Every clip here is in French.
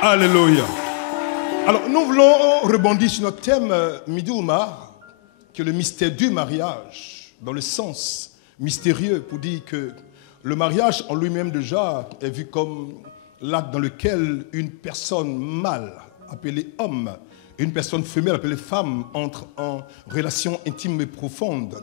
Alléluia. Alors, nous voulons rebondir sur notre thème Midi Oumar, qui est le mystère du mariage, dans le sens mystérieux, pour dire que le mariage en lui-même déjà est vu comme l'acte dans lequel une personne mâle, appelée homme, et une personne femelle, appelée femme, entrent en relation intime et profonde,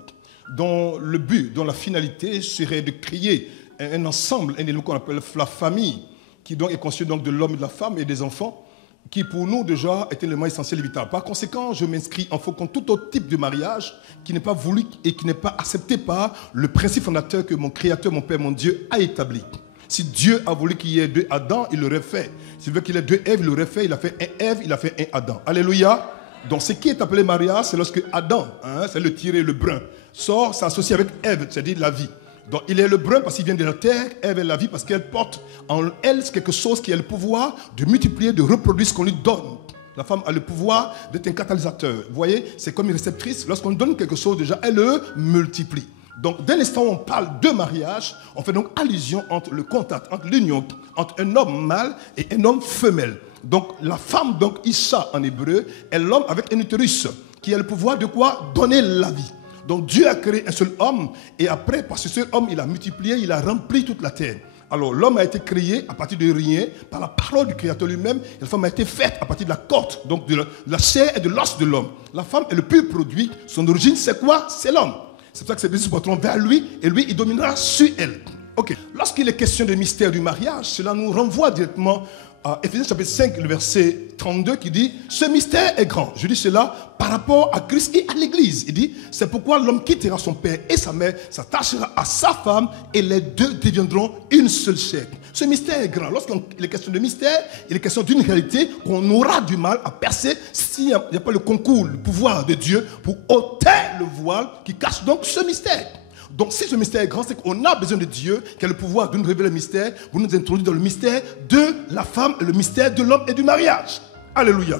dont le but, dont la finalité serait de créer un ensemble, un élément qu'on appelle la famille, qui donc est constitué donc de l'homme et de la femme et des enfants, qui pour nous déjà est un élément essentiel et vital. Par conséquent, je m'inscris en faux contre tout autre type de mariage qui n'est pas voulu et qui n'est pas accepté par le principe fondateur que mon Créateur, mon Père, mon Dieu a établi. Si Dieu a voulu qu'il y ait deux Adam, il l'aurait fait. S'il veut qu'il y ait deux Ève, il l'aurait fait. Il a fait un Ève, il a fait un Adam. Alléluia. Donc ce qui est appelé mariage, c'est lorsque Adam, c'est le tiré, le brun, sort, s'associe avec Ève, c'est-à-dire la vie. Donc il est le brun parce qu'il vient de la terre, Ève est la vie parce qu'elle porte en elle quelque chose qui a le pouvoir de multiplier, de reproduire ce qu'on lui donne. La femme a le pouvoir d'être un catalyseur. Vous voyez, c'est comme une réceptrice. Lorsqu'on donne quelque chose, déjà, elle le multiplie. Donc, dès l'instant où on parle de mariage, on fait donc allusion entre le contact, entre l'union, entre un homme mâle et un homme femelle. Donc, la femme, donc, Isha en hébreu, est l'homme avec un utérus qui a le pouvoir de quoi? Donner la vie. Donc, Dieu a créé un seul homme et après, par ce seul homme, il a multiplié, il a rempli toute la terre. Alors, l'homme a été créé à partir de rien, par la parole du Créateur lui-même, et la femme a été faite à partir de la côte, donc de la chair et de l'os de l'homme. La femme est le pur produit. Son origine, c'est quoi? C'est l'homme. C'est pour ça que ses désirs se porteront vers lui, et lui, il dominera sur elle. Ok. Lorsqu'il est question du mystère du mariage, cela nous renvoie directement à Éphésiens chapitre 5, le verset 32, qui dit « Ce mystère est grand ». Je dis cela par rapport à Christ et à l'Église. Il dit « C'est pourquoi l'homme quittera son père et sa mère, s'attachera à sa femme, et les deux deviendront une seule chair ». Ce mystère est grand. Lorsqu'il est question de mystère, il est question d'une réalité qu'on aura du mal à percer s'il n'y a pas le concours, le pouvoir de Dieu pour ôter le voile qui cache donc ce mystère. Donc si ce mystère est grand, c'est qu'on a besoin de Dieu qui a le pouvoir de nous révéler le mystère, pour nous introduire dans le mystère de la femme, le mystère de l'homme et du mariage. Alléluia.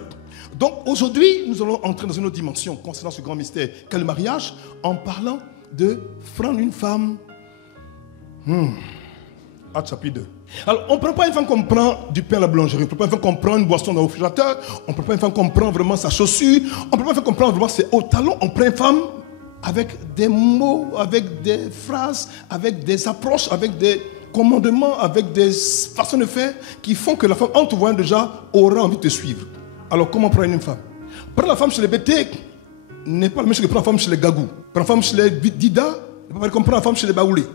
Donc aujourd'hui, nous allons entrer dans une autre dimension concernant ce grand mystère qu'est le mariage, en parlant de prendre une femme. Actes chapitre 2. Alors, on ne prend pas une femme comme prend du pain à la boulangerie, on ne prend pas une femme comme prend une boisson dans le réfrigérateur, on ne prend pas une femme comme prend vraiment sa chaussure, on ne prend pas une femme comme prend vraiment ses hauts talons, on prend une femme avec des mots, avec des phrases, avec des approches, avec des commandements, avec des façons de faire qui font que la femme, en te voyant déjà, aura envie de te suivre. Alors, comment prendre une femme? Prendre la femme chez les bétés n'est pas la même chose que prendre la femme chez les gagous. Prendre la femme chez les dida n'est pas comme prendre la femme chez les baoulés.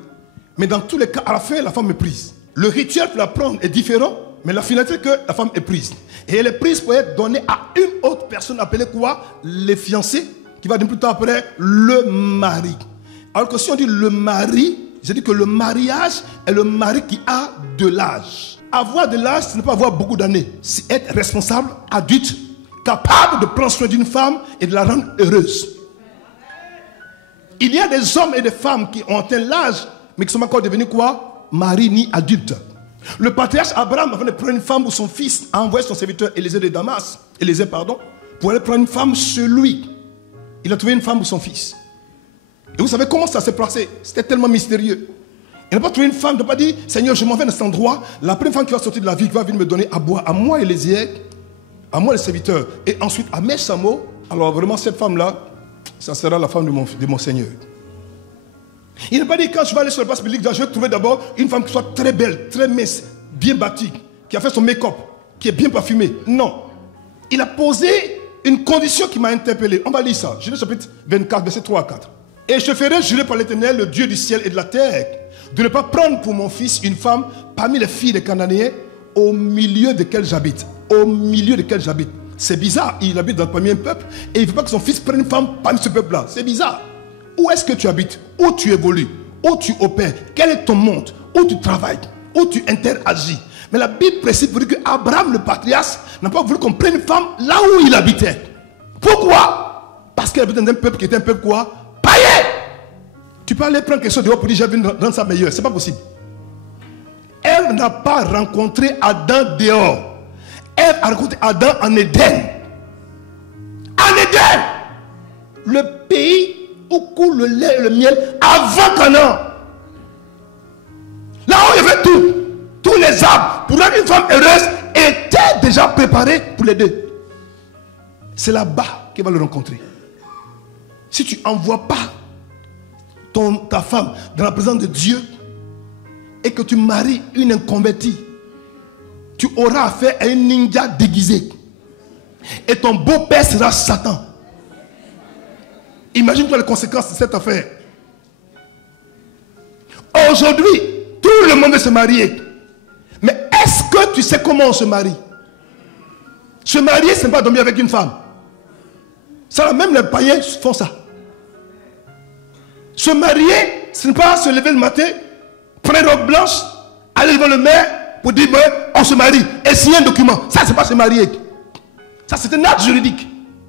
Mais dans tous les cas, à la fin, la femme est prise. Le rituel pour la prendre est différent, mais la finalité est que la femme est prise. Et elle est prise pour être donnée à une autre personne appelée quoi? Les fiancés, qui va devenir plus tard après le mari. Alors que si on dit le mari, j'ai dit que le mariage est le mari qui a de l'âge. Avoir de l'âge, ce n'est pas avoir beaucoup d'années. C'est être responsable, adulte, capable de prendre soin d'une femme et de la rendre heureuse. Il y a des hommes et des femmes qui ont atteint l'âge, mais qui sont encore devenus quoi? Mari ni adultes. Le patriarche Abraham, avant de prendre une femme pour son fils, a envoyé son serviteur Élisée de Damas, pour aller prendre une femme chez lui. Il a trouvé une femme pour son fils. Et vous savez comment ça s'est passé? C'était tellement mystérieux. Il n'a pas trouvé une femme, il n'a pas dit Seigneur, je m'en vais dans cet endroit. La première femme qui va sortir de la ville, qui va venir me donner à boire, à moi Élisée, à moi le serviteur, et ensuite à mes chameaux. Alors vraiment, cette femme-là, ça sera la femme de mon Seigneur. Il n'a pas dit quand je vais aller sur la place publique, je vais trouver d'abord une femme qui soit très belle, très mince, bien bâtie, qui a fait son make-up, qui est bien parfumée. Non. Il a posé une condition qui m'a interpellé. On va lire ça. Genèse chapitre 24, verset 3 à 4. Et je ferai jurer par l'Éternel, le Dieu du ciel et de la terre, de ne pas prendre pour mon fils une femme parmi les filles des Cananéens au milieu desquelles j'habite. Au milieu desquelles j'habite. C'est bizarre. Il habite parmi un peuple et il ne veut pas que son fils prenne une femme parmi ce peuple-là. C'est bizarre. Où est-ce que tu habites? Où tu évolues? Où tu opères? Quel est ton monde? Où tu travailles? Où tu interagis? Mais la Bible précise pour dire qu'Abraham, le patriarche, n'a pas voulu qu'on prenne une femme là où il habitait. Pourquoi? Parce qu'il habitait dans un peuple qui était un peuple quoi? Païen. Tu peux aller prendre quelque chose dehors pour dire j'ai envie de rendre ça meilleur. C'est pas possible. Elle n'a pas rencontré Adam dehors. Elle a rencontré Adam en Éden. En Éden. Le pays où coule le lait et le miel avant Canaan. Là où il y avait tout. Tous les arbres pour rendre une femme heureuse étaient est déjà préparé pour les deux. C'est là-bas qu'il va le rencontrer. Si tu n'envoies pas ta femme dans la présence de Dieu et que tu maries une inconvertie, tu auras affaire à un ninja déguisé. Et ton beau-père sera Satan. Imagine-toi les conséquences de cette affaire. Aujourd'hui, tout le monde veut se marier. Mais est-ce que tu sais comment on se marie? Se marier, ce n'est pas dormir avec une femme. Ça, même les païens font ça. Se marier, ce n'est pas se lever le matin, prendre une robe blanche, aller devant le maire pour dire on se marie et signer un document. Ça, c'est pas se marier. Ça, c'est un acte juridique.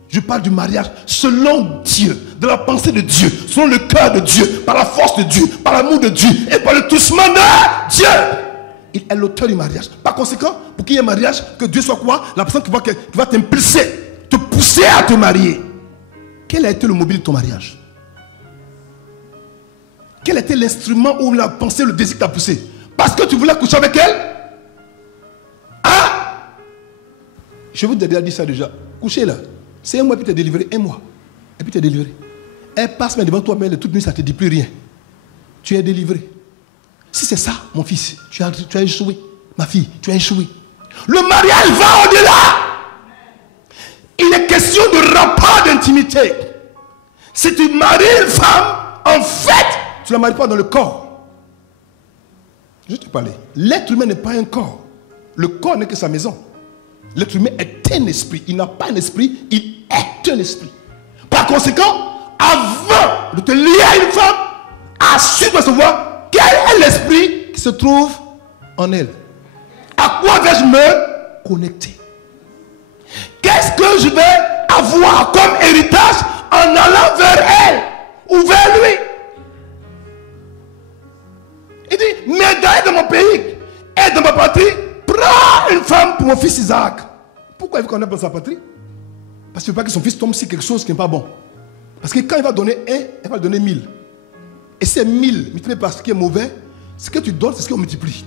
Je parle du mariage selon Dieu, de la pensée de Dieu, selon le cœur de Dieu, par la force de Dieu, par l'amour de Dieu et par le touchement de Dieu. Il est l'auteur du mariage. Par conséquent, pour qu'il y ait un mariage, que Dieu soit quoi? La personne qui va t'impulser, te pousser à te marier. Quel a été le mobile de ton mariage? Quel était l'instrument où la pensée, le désir t'a poussé? Parce que tu voulais coucher avec elle? Hein? Je vous ai déjà dit ça déjà. Coucher là. C'est un mois, puis tu es délivré. Un mois. Et puis tu es délivré. Elle passe mais devant toi, mais toute nuit, ça ne te dit plus rien. Tu es délivré. Si c'est ça, mon fils, tu as échoué. Ma fille, tu as échoué. Le mariage va au-delà. Il est question de rapport d'intimité. Si tu maries une femme, en fait, tu ne la maries pas dans le corps. Je te parlais. L'être humain n'est pas un corps. Le corps n'est que sa maison. L'être humain est un esprit. Il n'a pas un esprit, il est un esprit. Par conséquent, avant de te lier à une femme, assure de savoir quel est l'esprit qui se trouve en elle. À quoi vais-je me connecter? Qu'est-ce que je vais avoir comme héritage en allant vers elle ou vers lui? Il dit, mais d'ailleurs dans mon pays et dans ma patrie, prends une femme pour mon fils Isaac. Pourquoi il veut qu'on ait dans sa patrie? Parce qu'il ne veut pas que son fils tombe sur quelque chose qui n'est pas bon. Parce que quand il va donner 1, il va donner 1000. Et c'est 1000 multiplié par ce qui est mauvais, ce que tu donnes, c'est ce qu'on multiplie.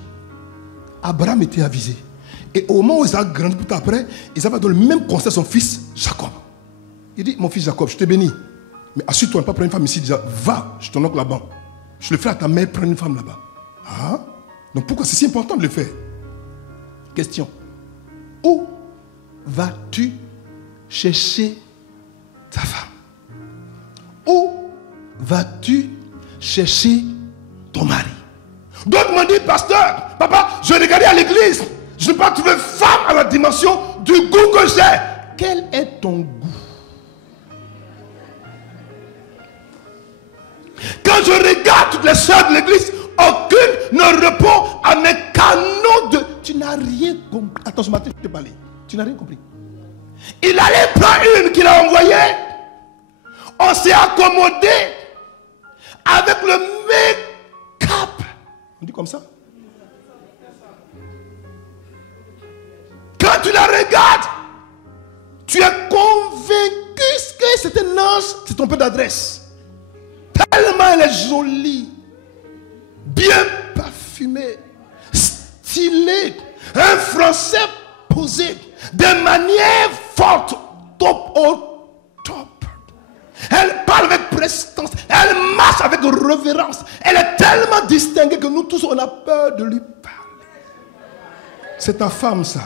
Abraham était avisé. Et au moment où Isaac grandit tout après, Isaac va donner le même conseil à son fils Jacob. Il dit, mon fils Jacob, je te bénis. Mais assure-toi de ne pas prendre une femme ici. Déjà, va, je t'en oncle là-bas. Je le fais à ta mère, prendre une femme là-bas. Ah? Donc pourquoi c'est si important de le faire? Question. Où vas-tu chercher ta femme? Où vas-tu chercher ton mari? D'autres m'ont dit, pasteur, papa, je regardais à l'église. Je n'ai pas trouvé femme à la dimension du goût que j'ai. Quel est ton goût? Quand je regarde toutes les sœurs de l'église, aucune ne répond à mes canaux de... Tu n'as rien compris. Attends, ce matin, je te parlais. Tu n'as rien compris. Il allait prendre une qu'il a envoyée. On s'est accommodé avec le make-up. On dit comme ça. Quand tu la regardes, tu es convaincu que c'est un ange, c'est ton peu d'adresse. Tellement elle est jolie, bien parfumée, stylée, un français posé, de manière forte, top au top. Elle parle avec prestance, elle marche avec révérence. Elle est tellement distinguée que nous tous on a peur de lui parler. C'est ta femme ça.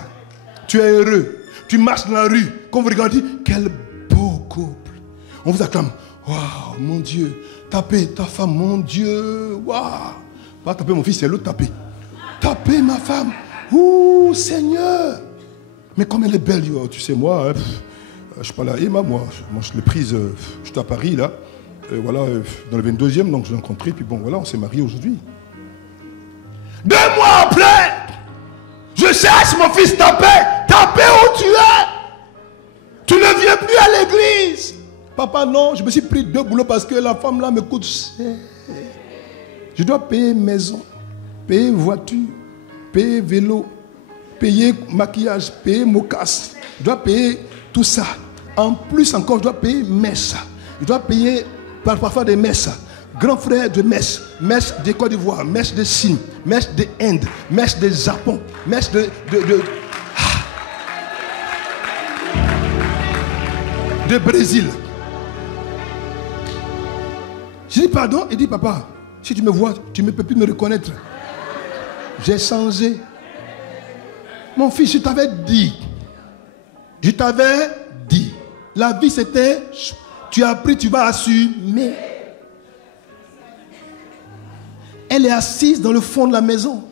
Tu es heureux, tu marches dans la rue, quand vous regardez, quel beau couple. On vous acclame. Waouh, mon Dieu, tapez ta femme, mon Dieu, waouh. Pas taper mon fils, c'est l'autre taper. Tapez ma femme, ouh, Seigneur. Mais comme elle est belle, tu sais, moi, je suis pas là, Emma, moi je l'ai prise, j'étais à Paris, là, voilà, dans le 22e, donc je l'ai rencontrée, puis bon, voilà, on s'est mariés aujourd'hui. 2 mois après, je cherche mon fils, tapez où tu es. Tu ne viens plus à l'église. Papa, non, je me suis pris 2 boulots parce que la femme là me coûte cher. Je dois payer maison, payer voiture, payer vélo, payer maquillage, payer mocasse. Je dois payer tout ça. En plus encore, je dois payer messe. Je dois payer parfois des messes. Grand frère de messe, messe de Côte d'Ivoire, messe de Chine, messe de Inde, messe de Japon, messe de... de Brésil. Je dis pardon, il dit papa, si tu me vois, tu ne peux plus me reconnaître. J'ai changé. Mon fils, je t'avais dit. Je t'avais dit. La vie c'était, tu as appris, tu vas assumer. Elle est assise dans le fond de la maison.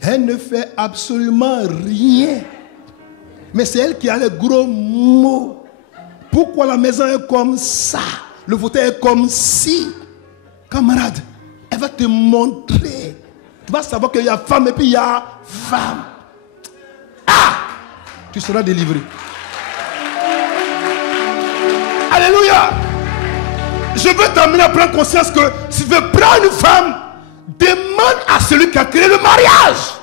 Elle ne fait absolument rien. Mais c'est elle qui a les gros mots. Pourquoi la maison est comme ça? Le fauteuil est comme si. Camarade, elle va te montrer. Tu vas savoir qu'il y a femme et puis il y a femme. Ah! Tu seras délivré. Alléluia! Je veux t'amener à prendre conscience que si tu veux prendre une femme, demande à celui qui a créé le mariage.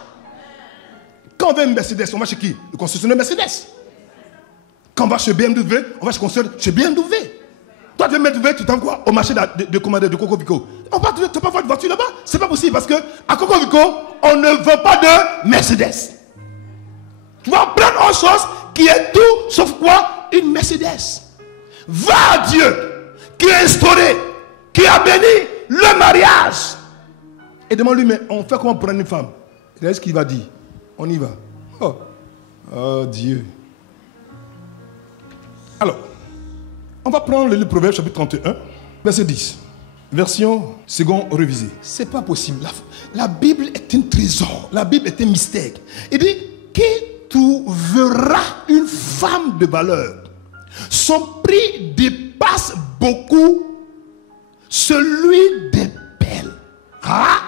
Quand on veut une Mercedes, on va chez qui? Le concessionnaire Mercedes. Quand on va chez BMW, on va chez BMW. Toi, tu veux mettre BMW, tu t'en quoi? Au marché de commander de Coco Vico. On va tu pas voir de voiture là-bas. C'est pas possible parce que à Coco Vico, on ne veut pas de Mercedes. Tu vas prendre autre chose qui est tout sauf quoi? Une Mercedes. Va à Dieu qui a instauré, qui a béni le mariage. Et demande-lui, mais on fait comment prendre une femme? Il a ce qu'il va dire. On y va. Oh Dieu. Alors, on va prendre le livre Proverbe chapitre 31, verset 10. Version second révisée. C'est pas possible. La Bible est un trésor. La Bible est un mystère. Il dit, qui trouvera une femme de valeur? Son prix dépasse beaucoup celui des perles. Ah!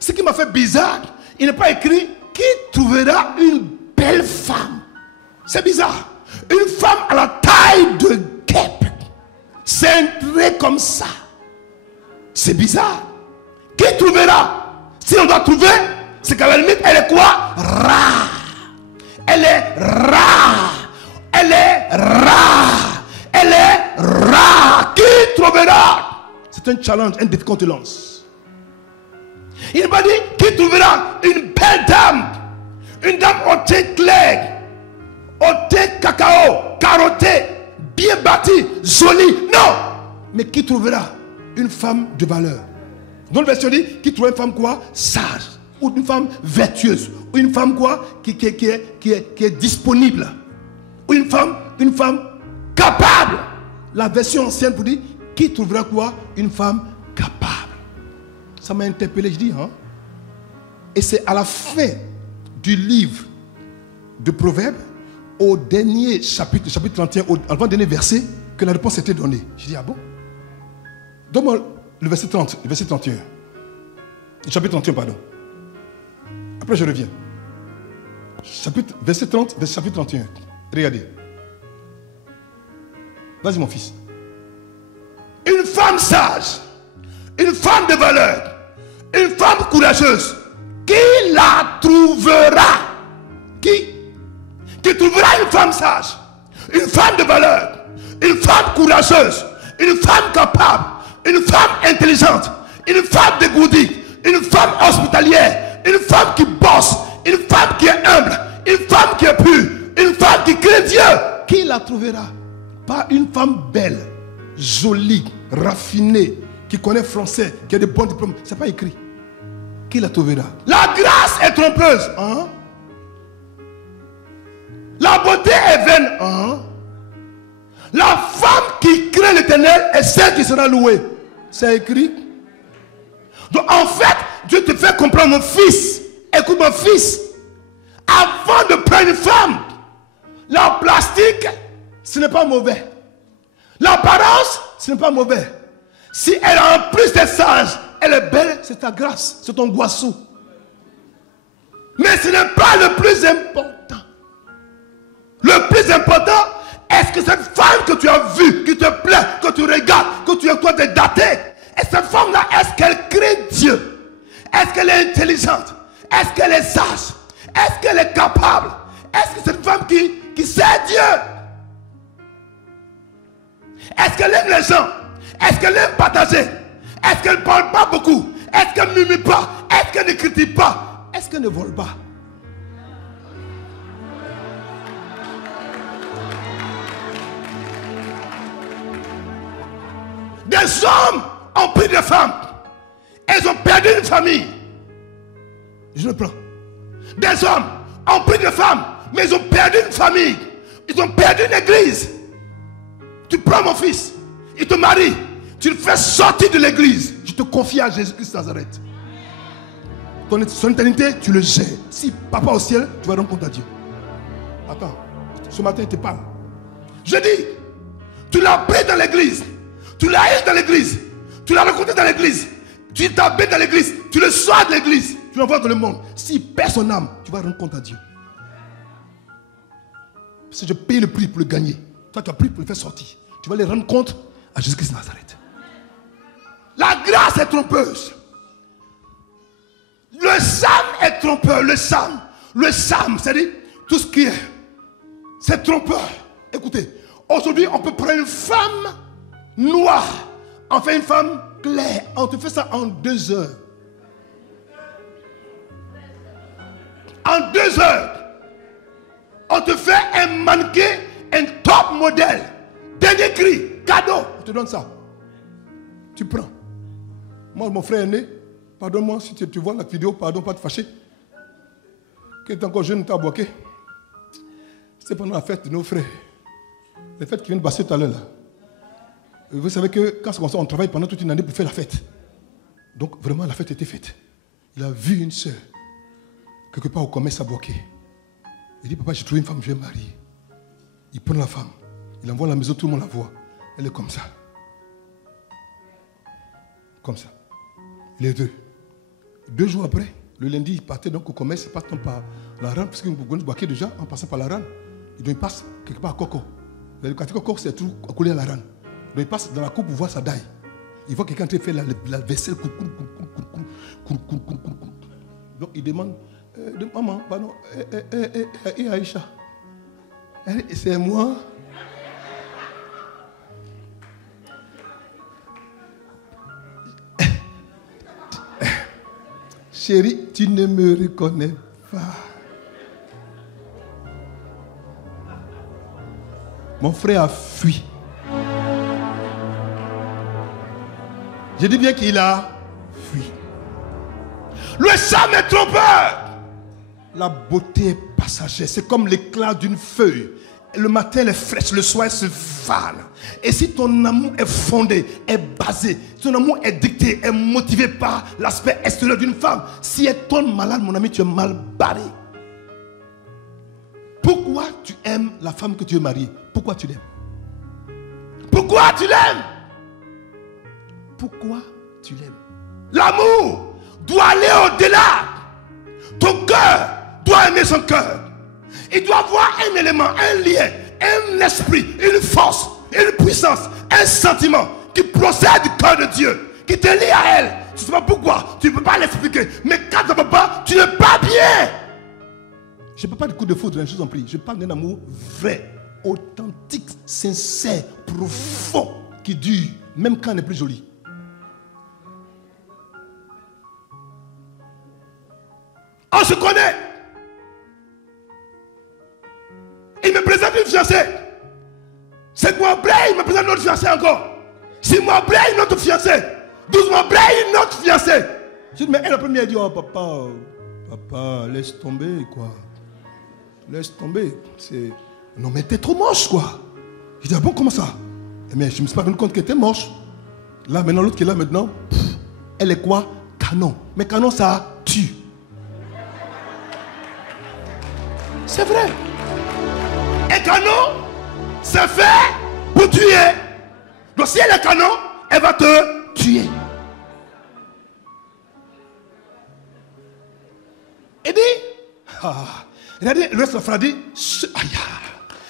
Ce qui m'a fait bizarre, il n'est pas écrit qui trouvera une belle femme. C'est bizarre. Une femme à la taille de guêpe, cintrée comme ça. C'est bizarre. Qui trouvera? Si on doit trouver, c'est qu'à la limite, elle est quoi? Rare. Elle est rare. Elle est rare. Elle est rare. Qui trouvera? C'est un challenge, un défi qu'on te lance. Il m'a dit, qui trouvera une belle dame? Une dame au teint clair, au teint cacao, carottée, bien bâtie, jolie. Non! Mais qui trouvera une femme de valeur? Dans le verset dit, qui trouvera une femme quoi? Sage. Ou une femme vertueuse. Ou une femme quoi? Qui est disponible. Ou une femme capable. La version ancienne pour dire, qui trouvera quoi? Une femme capable. Ça m'a interpellé, je dis, hein? Et c'est à la fin du livre de Proverbes, au dernier chapitre 31, avant le dernier verset, que la réponse était donnée. Je dis, ah bon? Donne-moi le verset 30, le verset 31. Le chapitre 31, pardon. Après, je reviens. Verset 30, verset chapitre 31. Regardez. Vas-y, mon fils. Une femme sage, une femme de valeur, une femme courageuse, qui la trouvera? Qui trouvera une femme sage, une femme de valeur, une femme courageuse, une femme capable, une femme intelligente, une femme dégourdie, une femme hospitalière, une femme qui bosse, une femme qui est humble, une femme qui est pure, une femme qui craint Dieu. Qui la trouvera? Pas une femme belle, jolie, raffinée, qui connaît français, qui a de bons diplômes. C'est pas écrit. Qui la trouvera? La grâce est trompeuse. Hein? La beauté est vaine. Hein? La femme qui craint l'Éternel est celle qui sera louée. C'est écrit. Donc en fait, Dieu te fait comprendre, mon fils. Écoute mon fils. Avant de prendre une femme, la plastique, ce n'est pas mauvais. L'apparence, ce n'est pas mauvais. Si elle a en plus d'être sage, elle est belle, c'est ta grâce, c'est ton goisseau. Mais ce n'est pas le plus important. Le plus important, est-ce que cette femme que tu as vue, qui te plaît, que tu regardes, que tu es toi de dater, et cette femme-là, est-ce qu'elle craint Dieu? Est-ce qu'elle est intelligente? Est-ce qu'elle est sage? Est-ce qu'elle est capable? Est-ce que c'est une femme qui sait Dieu? Est-ce qu'elle aime les gens? Est-ce qu'elle aime partager? Est-ce qu'elle ne parle pas beaucoup? Est-ce qu'elle ne mimie pas? Est-ce qu'elle ne critique pas? Est-ce qu'elle ne vole pas? 1, Des hommes ont pris des femmes. Ils ont perdu une famille. Je le prends. Des hommes ont pris des femmes, mais ils ont perdu une famille. Ils ont perdu une église. Tu prends mon fils, il te marie, tu le fais sortir de l'église. Je te confie à Jésus-Christ de Nazareth. Son éternité, tu le gères. Si papa au ciel, tu vas rendre compte à Dieu. Attends, ce matin il te parle. Je dis, tu l'as pris dans l'église, tu l'as eu dans l'église, tu l'as rencontré dans l'église, tu t'habites dans l'église, tu le sois de l'église, tu l'envoies dans le monde. S'il perd son âme, tu vas rendre compte à Dieu. Parce que je paye le prix pour le gagner. Toi, tu as pris pour le faire sortir. Tu vas les rendre compte à Jésus-Christ de Nazareth. La grâce est trompeuse. Le sam est trompeur. Le sam, c'est-à-dire tout ce qui est, c'est trompeur. Écoutez, aujourd'hui, on peut prendre une femme noire, on fait une femme claire. On te fait ça en 2 heures. En 2 heures, on te fait un mannequin, un top modèle. Dernier cri, cadeau. On te donne ça. Tu prends. Moi, mon frère aîné, pardonne-moi si tu vois la vidéo, pardon, pas te fâcher. Qui est encore jeune, t'as bloqué. C'était pendant la fête de nos frères. Les fêtes qui viennent de passer tout à l'heure là. Vous savez que quand c'est comme ça, on travaille pendant toute une année pour faire la fête. Donc vraiment, la fête était faite. Il a vu une soeur, quelque part au commerce à bloquer. Il dit, papa, j'ai trouvé une femme, je vais marier. Il prend la femme, il envoie à la maison, tout le monde la voit. Elle est comme ça. Comme ça. Les deux. 2 jours après, le lundi, il partait donc au commerce, il passe par la rame, parce qu'il bloquait déjà en passant par la rame. Donc il passe quelque part à Coco. Le quartier Coco, c'est tout accolé à la rame. Donc il passe dans la cour pour voir sa daille. Il voit quelqu'un qui fait la vaisselle. Donc il demande, maman, pardon, et Aïcha. C'est moi. Chérie, tu ne me reconnais pas. Mon frère a fui. Je dis bien qu'il a fui. Le sam est trompeur. La beauté est passagère. C'est comme l'éclat d'une feuille. Le matin, elle est fraîche, le soir, elle se fane. Et si ton amour est fondé, est basé, si ton amour est dicté, est motivé par l'aspect extérieur d'une femme, si elle tombe malade, mon ami, tu es mal barré. Pourquoi tu aimes la femme que tu veux marier? Pourquoi tu l'aimes? Pourquoi tu l'aimes? Pourquoi tu l'aimes? L'amour doit aller au-delà. Ton cœur doit aimer son cœur. Il doit avoir un élément, un lien, un esprit, une force, une puissance, un sentiment qui procède du cœur de Dieu, qui te lie à elle. Tu ne sais pas pourquoi, tu ne peux pas l'expliquer. Mais quand tu ne peux pas, tu n'es pas bien. Je ne parle pas de coup de foudre, je vous en prie. Je parle d'un amour vrai, authentique, sincère, profond, qui dure, même quand on n'est plus joli. On se connaît. Il me présente une fiancée. 5 mois après, il me présente une autre fiancée encore. 6 mois après, une autre fiancée. 12 mois après, une autre fiancée. Je dis, mais elle, la première, elle dit, oh papa, laisse tomber, quoi. Laisse tomber. Non, mais t'es trop moche, quoi. Je dis, ah bon, comment ça? Mais je ne me suis pas rendu compte qu'elle était moche. Là, maintenant, l'autre qui est là, maintenant, elle est quoi? Canon. Mais canon, ça tue. C'est vrai. Et canon, c'est fait pour tuer. Donc si elle est canon, elle va te tuer. Il dit, regardez, le reste de la phrase dit,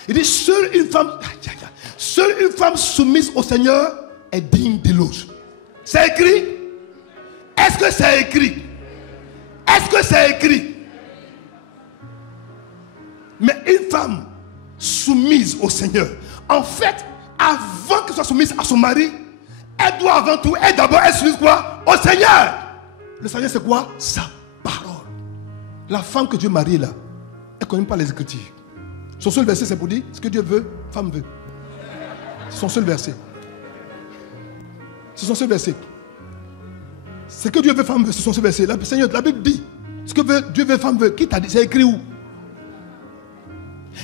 il dit, seule une femme soumise au Seigneur est digne d'éloge. C'est écrit? Est-ce que c'est écrit? Est-ce que c'est écrit? Mais une femme soumise au Seigneur, en fait, avant qu'elle soit soumise à son mari, elle doit avant tout, et d'abord, elle soumise quoi? Au Seigneur. Le Seigneur, c'est quoi? Sa parole. La femme que Dieu marie là, elle ne connaît pas les Écritures. Son seul verset, c'est pour dire ce que Dieu veut, femme veut. C'est son seul verset. Ce sont ces versets. Ce que Dieu veut, femme veut, ce sont ces versets. Seigneur, la Bible dit, ce que Dieu veut, femme veut. Qui t'a dit? C'est écrit où?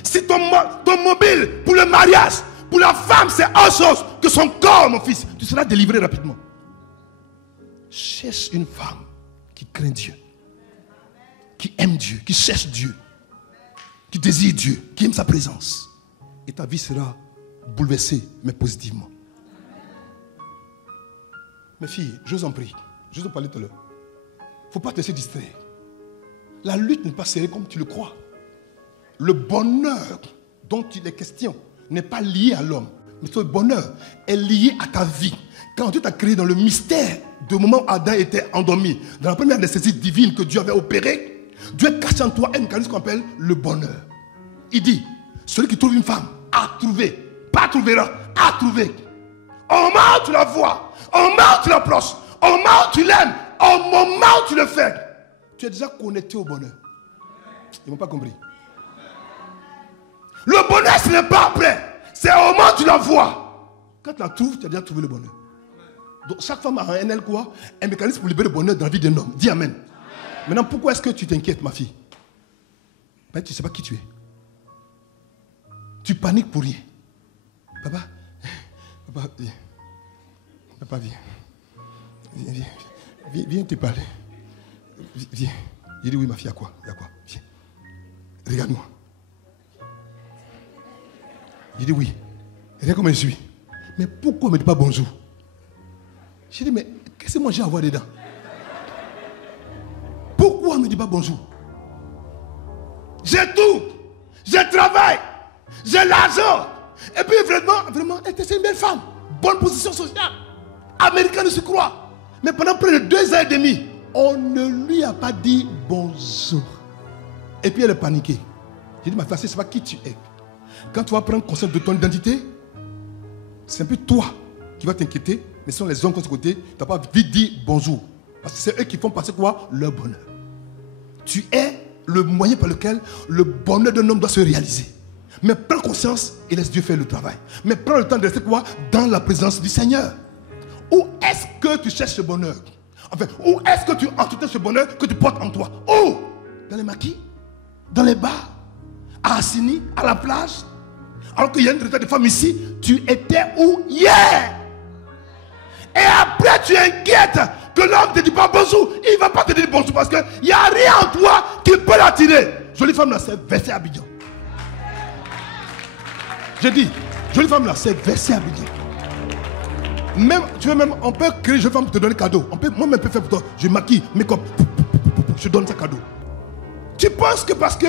Si ton mobile pour le mariage, pour la femme, c'est autre chose que son corps, mon fils, tu seras délivré rapidement. Cherche une femme qui craint Dieu, qui aime Dieu, qui cherche Dieu, qui désire Dieu, qui aime sa présence. Et ta vie sera bouleversée, mais positivement. Mes filles, je vous en prie, je vous en parlais tout à l'heure. Il ne faut pas te laisser distraire. La lutte n'est pas serrée comme tu le crois. Le bonheur dont il est question n'est pas lié à l'homme. Mais ce bonheur est lié à ta vie. Quand Dieu t'a créé dans le mystère du moment où Adam était endormi, dans la première anesthésie divine que Dieu avait opérée, Dieu a caché en toi un mécanisme qu'on appelle le bonheur. Il dit, celui qui trouve une femme a trouvé, pas trouvera, a trouvé. Au moment où tu la vois, au moment où tu l'approches, au moment où tu l'aimes, au moment où tu le fais, tu es déjà connecté au bonheur. Ils n'ont pas compris. Le bonheur, ce n'est pas après. C'est au moment où tu la vois. Quand tu la trouves, tu as déjà trouvé le bonheur. Donc chaque femme a en elle quoi? Un mécanisme pour libérer le bonheur dans la vie d'un homme. Dis amen. Maintenant, pourquoi est-ce que tu t'inquiètes, ma fille? Ben, tu ne sais pas qui tu es. Tu paniques pour rien. Papa, viens. Papa, viens. Viens te parler. Viens. Il dit oui, ma fille, à quoi? Viens. Regarde-moi. Il dit oui. Regarde comment je suis. Mais pourquoi on ne me dit pas bonjour? J'ai dit, mais qu'est-ce que moi j'ai à voir dedans? Pourquoi on ne me dit pas bonjour? J'ai tout. J'ai travail. J'ai l'argent. Et puis vraiment, c'est une belle femme. Bonne position sociale. Américaine, je crois. Mais pendant près de 2 ans et demi, on ne lui a pas dit bonjour. Et puis elle est paniquée. J'ai dit, ma fille, c'est pas qui tu es. Quand tu vas prendre conscience de ton identité, c'est un peu toi qui vas t'inquiéter, mais ce sont les hommes qui sont à côté, tu n'as pas vite dit bonjour. Parce que c'est eux qui font passer quoi? Leur bonheur. Tu es le moyen par lequel le bonheur d'un homme doit se réaliser. Mais prends conscience et laisse Dieu faire le travail. Mais prends le temps de rester quoi? Dans la présence du Seigneur. Où est-ce que tu cherches ce bonheur? Enfin, où est-ce que tu entretiens ce bonheur que tu portes en toi? Où? Dans les maquis? Dans les bars? À Assini? À la plage? Alors qu'il y a une retraite de femmes ici, tu étais où hier? Et après tu inquiètes que l'homme ne te dit pas bonjour. Il ne va pas te dire bonjour parce qu'il n'y a rien en toi qui peut l'attirer. Jolie femme là, c'est versé à Abidjan. J'ai dit, jolie femme là, c'est versé à Abidjan. Même, tu veux même, on peut créer jolie femme pour te donner cadeau. Moi-même, je peux faire pour toi. Je maquille, make-up, je donne ça cadeau. Tu penses que parce que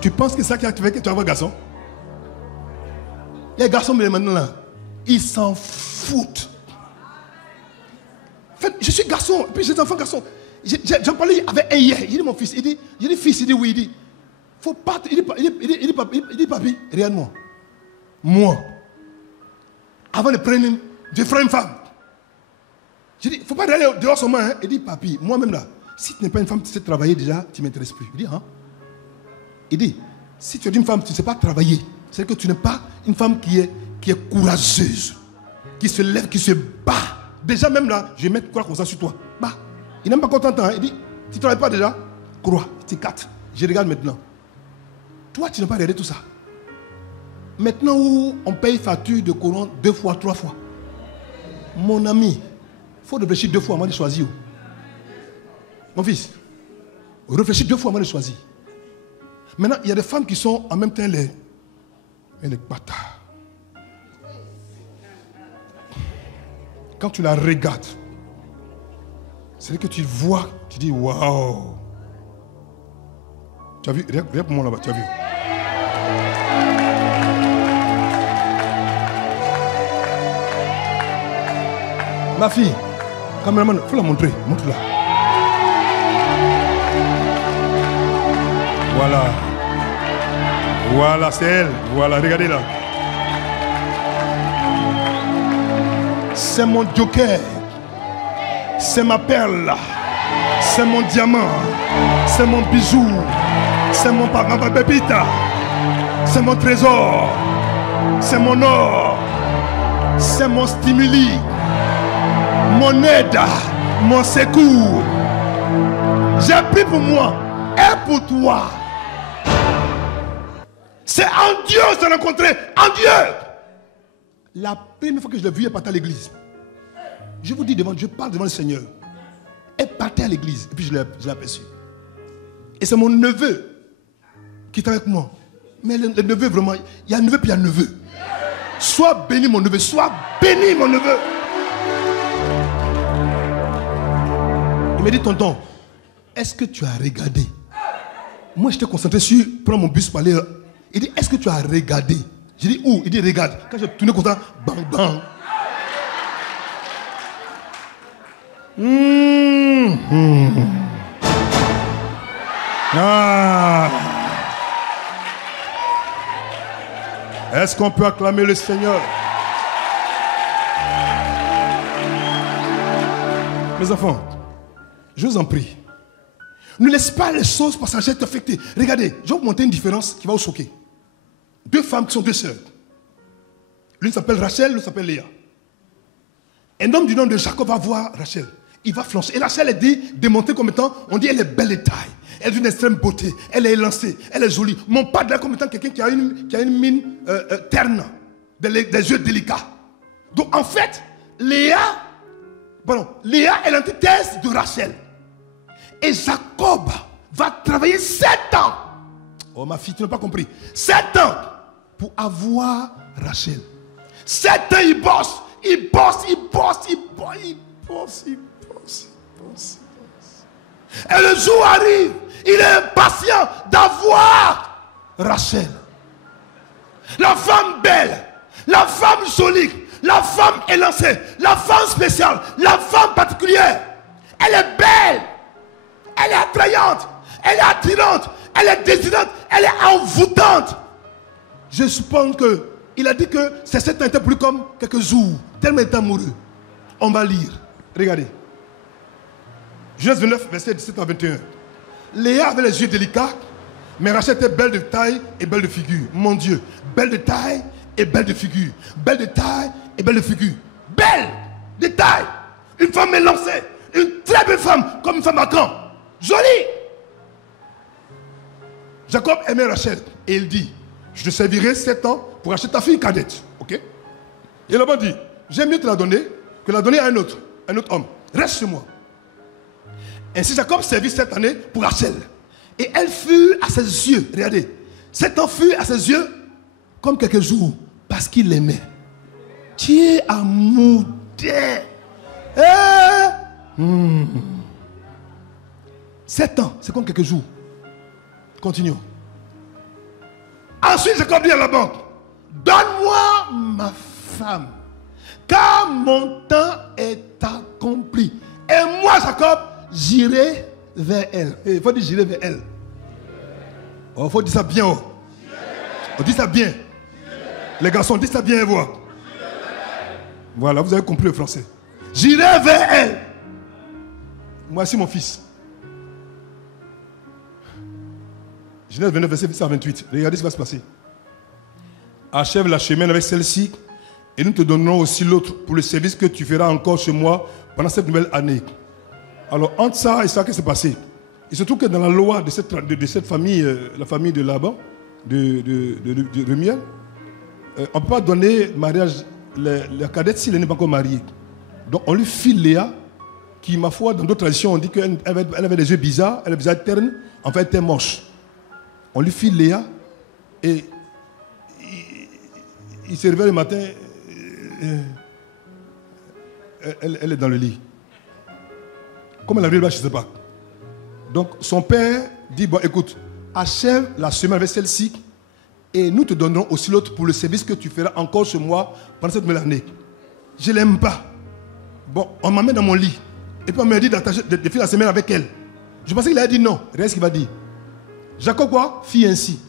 tu penses que c'est ça qui a fait que tu as un garçon? Les garçons, mais maintenant là, ils s'en foutent. En fait, je suis garçon, puis j'ai des enfants garçons. J'en parlais avec un hier. Il dit mon fils, il dit fils, il dit oui, il dit faut pas, il dit papi, regarde-moi. Moi, avant de prendre je ferai une femme. Je dis, faut pas aller dehors seulement. Hein. Il dit papi, moi-même là, si tu n'es pas une femme, tu sais travailler déjà, tu ne m'intéresses plus. Il dit, hein? Il dit, si tu es une femme, tu ne sais pas travailler. C'est que tu n'es pas une femme qui est courageuse, qui se lève, qui se bat. Déjà même là, je vais mettre quoi comme ça sur toi. Bah, il n'est même pas content. Hein. Il dit, tu ne travailles pas déjà? Croix, tu quatre. Je regarde maintenant. Toi, tu n'as pas regardé tout ça. Maintenant où on paye facture de courant 2 fois, 3 fois. Mon ami, il faut réfléchir 2 fois avant de choisir. Mon fils, réfléchis 2 fois avant de choisir. Maintenant, il y a des femmes qui sont en même temps les bâtards. Quand tu la regardes, c'est que tu vois, tu dis waouh. Tu as vu, regarde pour moi là-bas, tu as vu. Ma fille, caméraman, il faut la montrer, montre-la. Voilà. Voilà, c'est elle. Voilà, regardez là. C'est mon joker. C'est ma perle. C'est mon diamant. C'est mon bijou. C'est mon ma pépita. C'est mon trésor. C'est mon or. C'est mon stimuli. Mon aide. Mon secours. J'ai pris pour moi et pour toi. C'est en Dieu que je l'ai rencontré. En Dieu. La première fois que je l'ai vu, elle partait à l'église. Je vous dis devant, je parle devant le Seigneur. Elle partait à l'église. Et puis je l'ai aperçu. Et c'est mon neveu qui est avec moi. Mais le neveu, vraiment, il y a un neveu puis il y a un neveu. Sois béni mon neveu. Sois béni mon neveu. Il m'a dit, tonton, est-ce que tu as regardé? Moi, j'étais concentré sur prendre mon bus pour aller. Il dit, est-ce que tu as regardé? J'ai dit, où? Il dit, regarde. Quand j'ai tourné comme ça, bang, bang. Ah. Est-ce qu'on peut acclamer le Seigneur? Mes enfants, je vous en prie, ne laisse pas les choses passagères t'affecter. Regardez, je vais vous montrer une différence qui va vous choquer. Deux femmes qui sont deux sœurs. L'une s'appelle Rachel, l'autre s'appelle Léa. Un homme du nom de Jacob va voir Rachel. Il va flancher. Et Rachel est démontrée comme étant, on dit, elle est belle de taille. Elle est d'une extrême beauté. Elle est élancée. Elle est jolie. Mon père là comme étant quelqu'un qui a une mine terne, des yeux délicats. Donc en fait, Léa est l'antithèse de Rachel. Et Jacob va travailler 7 ans. Oh ma fille, tu n'as pas compris. 7 ans pour avoir Rachel. 7 ans, il bosse. Il bosse. Et le jour arrive, il est impatient d'avoir Rachel. La femme belle, la femme jolie, la femme élancée, la femme spéciale, la femme particulière. Elle est belle, elle est attrayante, elle est attirante, elle est désirante, elle est envoûtante. Je suppose qu'il a dit que ces 7 ans étaient plus comme quelques jours, tellement il était amoureux. On va lire, regardez. Genèse 29, verset 17 à 21. Léa avait les yeux délicats, mais Rachel était belle de taille et belle de figure. Mon Dieu, belle de taille et belle de figure. Belle de taille et belle de figure. Belle de taille. Une femme élancée. Une très belle femme, comme une femme à camp. Jolie. Jacob aimait Rachel et il dit, je te servirai 7 ans pour acheter ta fille cadette. Ok? Et Laban dit, j'aime mieux te la donner que la donner à un autre homme. Reste chez moi. Ainsi Jacob servit 7 années pour Rachel. Et elle fut à ses yeux, regardez, 7 ans fut à ses yeux comme quelques jours, parce qu'il l'aimait. Tu es amoureux. 7 ans, c'est comme quelques jours. Continuons. Ensuite Jacob dit à Laban, donne-moi ma femme, car mon temps est accompli. Et moi Jacob, j'irai vers elle. Il faut dire j'irai vers elle. Il faut dire ça bien. Oh. On dit ça bien. Les garçons, disent ça bien. Voilà, vous avez compris le français. J'irai vers elle. Voici mon fils. Genèse 29, verset 28. Regardez ce qui va se passer. Achève la chemin avec celle-ci et nous te donnerons aussi l'autre pour le service que tu feras encore chez moi pendant cette nouvelle année. Alors, entre ça et ça, qu'est-ce qui s'est passé? Il se trouve que dans la loi de cette famille, la famille de Laban, de Remuel, on ne peut pas donner mariage la cadette s'il n'est pas encore marié. Donc, on lui file Léa, qui, ma foi, dans d'autres traditions, on dit qu'elle avait des yeux bizarres, elle avait des yeux ternes, en fait, elle était moche. On lui file Léa, et il se réveille le matin, elle est dans le lit. Comme elle arrive là, je ne sais pas. Donc son père dit, bon écoute, achève la semaine avec celle-ci et nous te donnerons aussi l'autre pour le service que tu feras encore chez moi pendant cette nouvelle année. Je ne l'aime pas. Bon, on m'amène dans mon lit. Et puis on m'a dit de faire la semaine avec elle. Je pensais qu'il a dit non. Regarde ce qu'il va dire. Jacob quoi? Fit ainsi.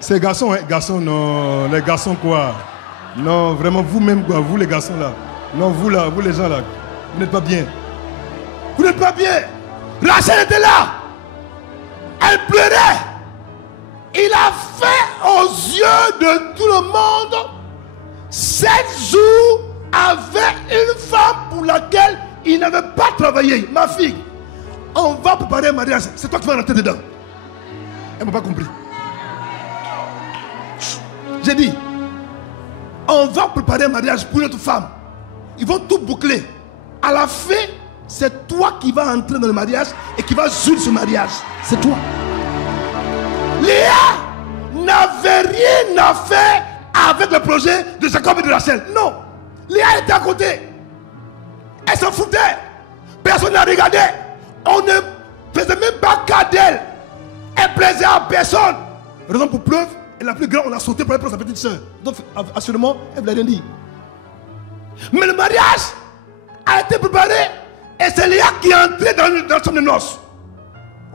Ces garçons, hein, garçons, non, les garçons quoi? Non, vraiment, vous-même quoi, vous les garçons là. Non, vous là, vous les gens là, vous n'êtes pas bien. Vous n'êtes pas bien. Rachel était là. Elle pleurait. Il a fait aux yeux de tout le monde 7 jours avec une femme pour laquelle il n'avait pas travaillé. Ma fille, on va préparer un mariage. C'est toi qui vas rentrer dedans. Elle ne m'a pas compris. J'ai dit, on va préparer un mariage pour notre femme. Ils vont tout boucler. À la fin, c'est toi qui vas entrer dans le mariage et qui vas jouer ce mariage. C'est toi. Léa n'avait rien à faire avec le projet de Jacob et de Rachel. Non. Léa était à côté. Elle s'en foutait. Personne n'a regardé. On ne faisait même pas cas d'elle. Elle plaisait à personne. Raison pour preuve, et la plus grande, on a sauté pour aller prendre sa petite soeur. Donc, assurément, elle ne voulait rien dire. Mais le mariage a été préparé et c'est Léa qui est entrée dans la chambre de noces.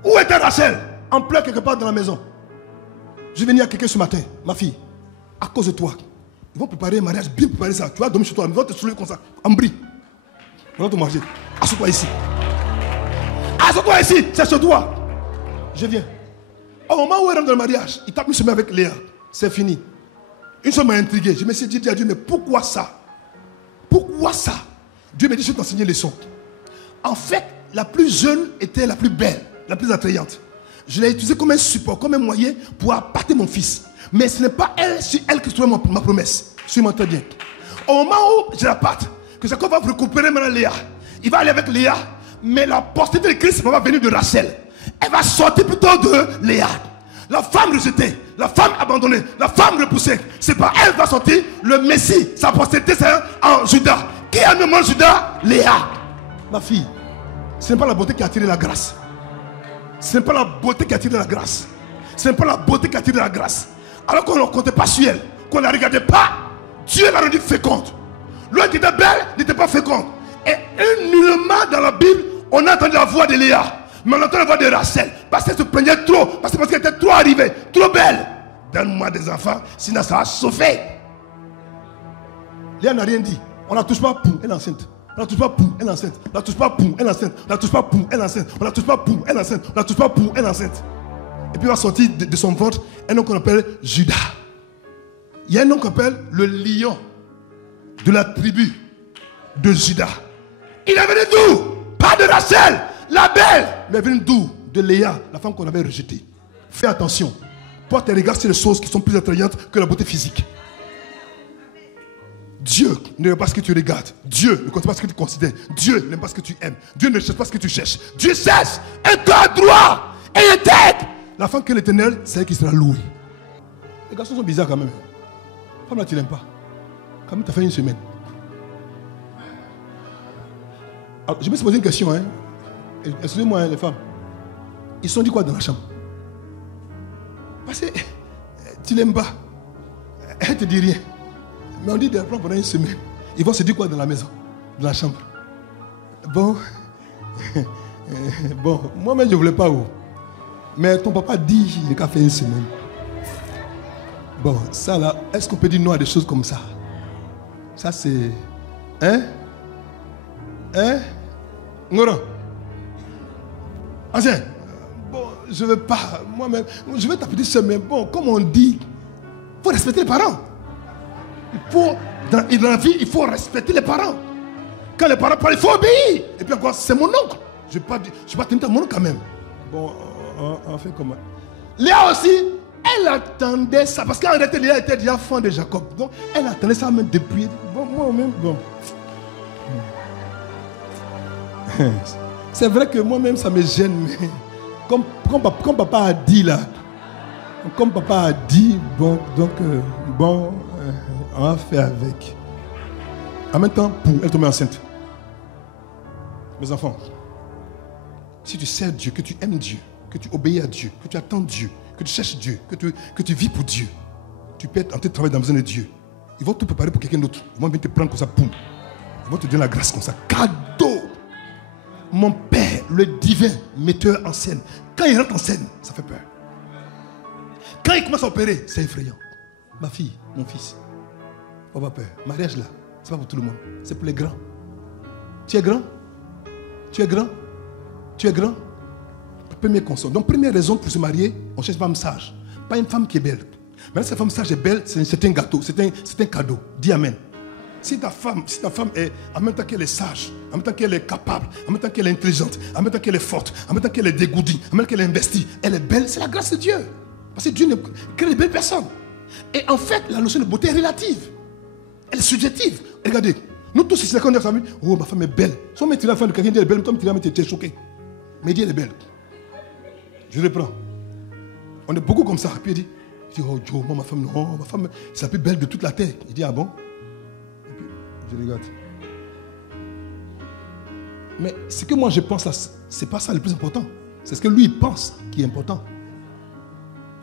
Où était Rachel? En pleurs quelque part dans la maison. Je venais à quelqu'un ce matin, ma fille, à cause de toi. Ils vont préparer un mariage, bien préparer ça. Tu vas dormir chez toi, ils vont te soulever comme ça, en bris. Ils vont te manger. Assois-toi ici. Assois-toi ici, c'est sur toi. Je viens. Au moment où elle rentre dans le mariage, il tape une semaine avec Léa. C'est fini. Une chose m'a intrigué. Je me suis dit à Dieu, mais pourquoi ça? Pourquoi ça? Dieu me dit, je vais t'enseigner les leçons. En fait, la plus jeune était la plus belle, la plus attrayante. Je l'ai utilisée comme un support, comme un moyen pour appâter mon fils. Mais ce n'est pas elle, sur elle que je trouve ma promesse. Suis-moi très bien. Au moment où je la pâte, que Jacob va récupérer maintenant Léa, il va aller avec Léa, mais la postérité de Christ va venir de Rachel. Elle va sortir plutôt de Léa. La femme rejetée, la femme abandonnée, la femme repoussée. C'est pas elle qui va sortir le Messie. Sa postérité c'est en Judas. Qui a nommé Judas? Léa. Ma fille, ce n'est pas la beauté qui a attiré la grâce. Ce n'est pas la beauté qui a attiré la grâce. Ce n'est pas la beauté qui a attiré la grâce. Alors qu'on ne comptait pas sur elle, qu'on ne la regardait pas, Dieu l'a rendue féconde. L'autre qui était belle n'était pas féconde. Et nullement dans la Bible, on a entendu la voix de Léa. Mais on entend la voix de Rachel. Parce qu'elle se plaignait trop. Parce qu'elle était trop arrivée. Trop belle. Donne-moi des enfants. Sinon ça va chauffer. Léa n'a rien dit. On ne la touche pas pour elle est enceinte. On ne la touche pas pour elle est enceinte. On ne la touche pas pour elle est enceinte. On ne la touche pas pour elle est enceinte. On ne la touche pas pour elle est enceinte. On ne la touche pas pour elle est enceinte. Et puis il va sortir de son ventre un nom qu'on appelle Judas. Il y a un nom qu'on appelle le lion de la tribu de Judas. Il est venu d'où? Pas de Rachel, la belle, mais venu d'où? De Léa, la femme qu'on avait rejetée. Fais attention. Porte tes regards sur les choses qui sont plus attrayantes que la beauté physique. Dieu ne regarde pas ce que tu regardes. Dieu ne considère pas ce que tu considères. Dieu n'aime pas ce que tu aimes. Dieu ne cherche pas ce que tu cherches. Dieu cherche un cœur droit et une tête. La femme que l'Éternel, c'est elle qui sera louée. Les garçons sont bizarres quand même. Femme là, tu n'aimes pas. Quand même, tu as fait une semaine. Alors, je me suis posé une question. Hein. Excusez-moi, hein, les femmes. Ils se sont dit quoi dans la chambre? Parce que tu n'aimes pas. Elle ne te dit rien. Mais on dit de la prendre pendant une semaine. Ils vont se dire quoi dans la maison, dans la chambre? Bon, bon, moi-même je ne voulais pas où. Mais ton papa dit il a fait une semaine. Bon, ça là, est-ce qu'on peut dire non à des choses comme ça? Ça c'est... Hein? Hein? Ngoro? Ancien? Bon, je ne veux pas, moi-même, je veux ta petite soeur, mais bon, comme on dit, il faut respecter les parents. Dans la vie, il faut respecter les parents. Quand les parents parlent, il faut obéir. Et puis encore, c'est mon oncle. Je ne vais pas tenir mon oncle quand même. Bon, on fait comment? Léa aussi, elle attendait ça. Parce qu'en réalité, Léa était déjà fan de Jacob. Donc, elle attendait ça même depuis. Bon, moi-même, bon. C'est vrai que moi-même, ça me gêne. Mais comme papa a dit là. Comme papa a dit, bon, donc, bon, on va faire avec. En même temps, elle tombe enceinte. Mes enfants, si tu sers Dieu, que tu aimes Dieu, que tu obéis à Dieu, que tu attends Dieu, que tu cherches Dieu, que tu vis pour Dieu, tu peux être en train de travailler dans la maison de Dieu. Ils vont te préparer pour quelqu'un d'autre. Ils vont venir te prendre comme ça, boum. Ils vont te donner la grâce comme ça. Cadeau. Mon Père, le divin metteur en scène, quand il rentre en scène, ça fait peur. Quand il commence à opérer, c'est effrayant. Ma fille, mon fils, faut pas peur. Mariage là, c'est pas pour tout le monde. C'est pour les grands. Tu es grand? Tu es grand? Tu es grand? Premier consort. Donc, première raison pour se marier, on cherche une femme sage. Pas une femme qui est belle. Mais si la femme sage est belle, c'est un gâteau, c'est un cadeau. Dis amen. Si ta femme est, en même temps qu'elle est sage, en même temps qu'elle est capable, en même temps qu'elle est intelligente, en même temps qu'elle est forte, en même temps qu'elle est dégourdie, en même temps qu'elle est investie, elle est belle, c'est la grâce de Dieu. Parce que Dieu ne crée de belles personnes. Et en fait, la notion de beauté est relative. Elle est subjective. Regardez, nous tous ici, quand on dit à sa famille, oh, ma femme est belle. Si on met la femme de quelqu'un dit elle est belle, toi, tu es choqué. Mais il dit elle est belle. Je reprends. On est beaucoup comme ça. Puis il dit, oh Joe, moi, ma femme, c'est la plus belle de toute la terre. Il dit, ah bon? Et puis, je regarde. Mais ce que moi je pense là, c'est pas ça le plus important. C'est ce que lui il pense qui est important.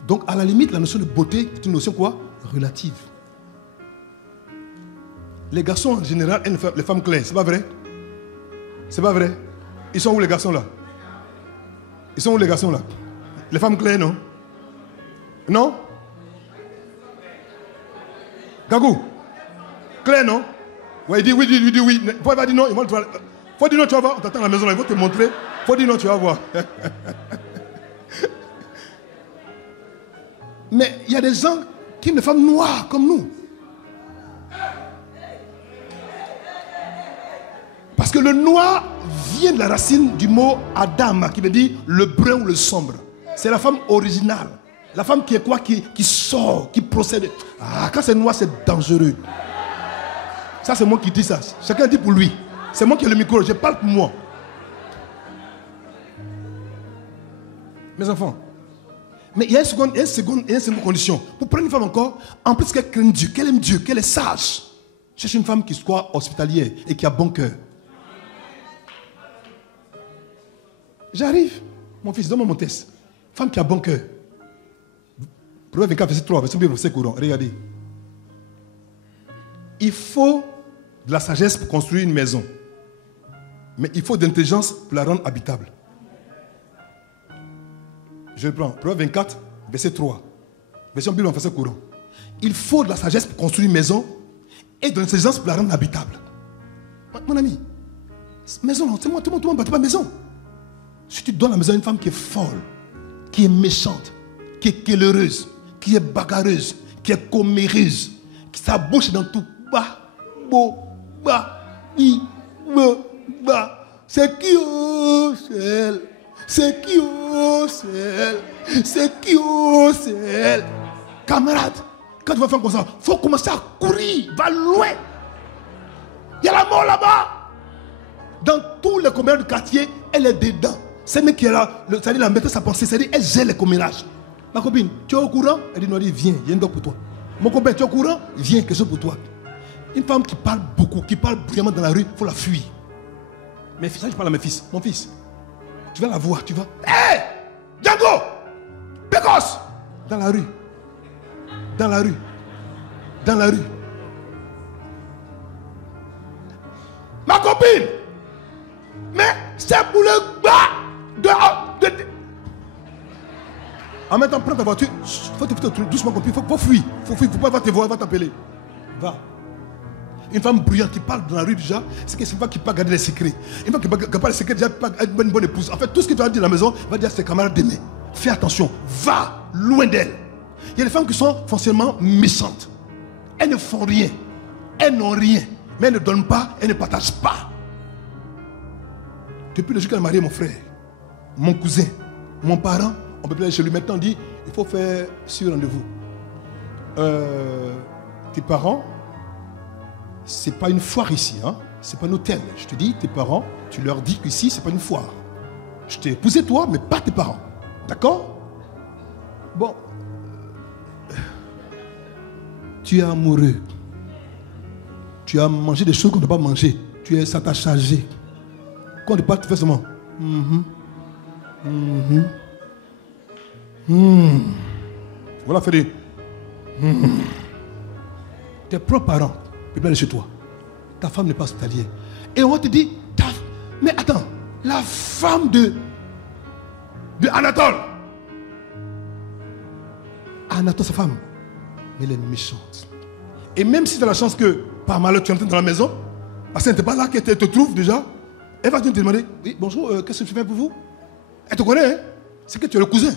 Donc, à la limite, la notion de beauté est une notion quoi? Relative. Les garçons en général aiment les femmes claires, c'est pas vrai? C'est pas vrai? Ils sont où les garçons là? Ils sont où les garçons là? Les femmes claires, non? Non? Gagou? Claire, non? Ouais, il dit oui, il dit oui. Il va dire non, faut dire non, tu vas voir. On t'attend à la maison là, il va te montrer. Faut dire non, tu vas voir. Mais il y a des gens qui ont des femmes noires comme nous. Parce que le noir vient de la racine du mot Adam, qui veut dire le brun ou le sombre. C'est la femme originale. La femme qui est quoi? Qui sort, qui procède. Ah, quand c'est noir, c'est dangereux. Ça, c'est moi qui dis ça. Chacun dit pour lui. C'est moi qui ai le micro, je parle pour moi. Mes enfants. Mais il y a une seconde condition. Pour prendre une femme encore, en plus qu'elle craigne Dieu, qu'elle aime Dieu, qu'elle est sage. Cherche une femme qui soit hospitalière et qui a bon cœur. J'arrive. Mon fils, donne-moi mon test. Femme qui a bon cœur. Proverbe 24, verset 3, verset courant. Regardez. Il faut de la sagesse pour construire une maison. Mais il faut de l'intelligence pour la rendre habitable. Je prends. Proverbe 24, verset 3. Version Bible en verset courant. Il faut de la sagesse pour construire une maison et de l'intelligence pour la rendre habitable. Mon ami, maison, c'est moi, tout le monde ne bâtit pas maison. Si tu donnes la maison à une femme qui est folle, qui est méchante, qui est quélereuse, qui est bagarreuse, qui est comméreuse, qui sa bouche est dans tout, c'est qui au ciel, c'est qui au ciel, c'est qui au ciel. Camarade, quand tu vas faire comme ça, il faut commencer à courir, va loin. Il y a la mort là-bas. Dans tous les commérages du quartier, elle est dedans. C'est mec qui est là, c'est-à-dire la maîtresse à penser, c'est-à-dire elle gère les commérages. Ma copine, tu es au courant? Elle dit non, elle dit viens, il y a une doc pour toi. Mon copain, tu es au courant? Viens, quelque chose pour toi. Une femme qui parle beaucoup, qui parle bruyamment dans la rue, il faut la fuir. Mais ça, je parle à mes fils. Mon fils, tu vas la voir, tu vas. Hé! Django! Pécos! Dans la rue. Dans la rue. Dans la rue. Ma copine! Mais c'est pour le bas de... En même temps, prends ta voiture. Faut doucement compris. Faut fuir. Faut pas voir te voir, va t'appeler. Va. Une femme bruyante qui parle dans la rue déjà, c'est une femme qui ne peut pas garder les secrets. Une femme qui ne peut pas garder les secrets, déjà, elle n'est pas une bonne épouse. En fait, tout ce que tu vas dire à la maison, va dire à ses camarades d'aimer. Fais attention. Va loin d'elle. Il y a des femmes qui sont foncièrement méchantes. Elles ne font rien. Elles n'ont rien. Mais elles ne donnent pas, elles ne partagent pas. Depuis le jour qu'elle a marié mon frère, mon cousin, mon parent, on peut plus aller chez lui. Maintenant, on dit, il faut faire sur rendez-vous. Tes parents, c'est pas une foire ici, hein? C'est pas un hôtel. Je te dis, tes parents, tu leur dis qu'ici, c'est pas une foire. Je t'ai épousé toi, mais pas tes parents. D'accord? Bon. Tu es amoureux. Tu as mangé des choses qu'on ne doit pas manger. Ça t'a chargé. Quand on ne peut pas te faire seulement. Voilà, faire des. Tes propres parents ne peuvent pas aller chez toi. Ta femme n'est pas hospitalière. Et on va te dire, mais attends, la femme de Anatole. Anatole, sa femme. Mais elle est méchante. Et même si tu as la chance que, par malheur, tu entres dans la maison, parce qu'elle n'était pas là, qu'elle te trouve déjà, elle va te demander, oui, bonjour, qu'est-ce que je fais pour vous? Elle te connaît, hein? C'est que tu es le cousin.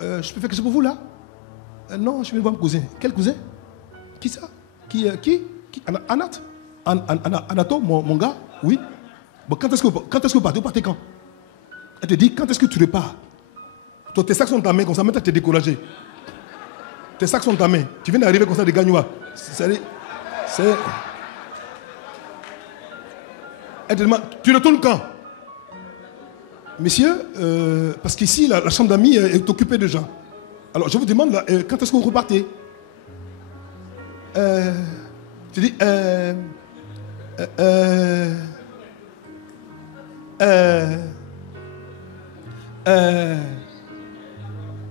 Je peux faire quelque chose pour vous, là? Non, je vais voir mon cousin. Quel cousin? Qui ça? Qui? Anatole, mon gars? Oui. Bon, quand est-ce que vous partez? Vous partez quand? Elle te dit, quand est-ce que tu repars? Tes sacs sont dans ta main, comme ça, maintenant tu es découragé. Tes sacs sont dans ta main. Tu viens d'arriver comme ça, des gagnois. Elle te demande, tu retournes quand? Monsieur, parce qu'ici, la chambre d'amis est occupée déjà. Alors, je vous demande, là, quand est-ce que vous repartez? Tu dis,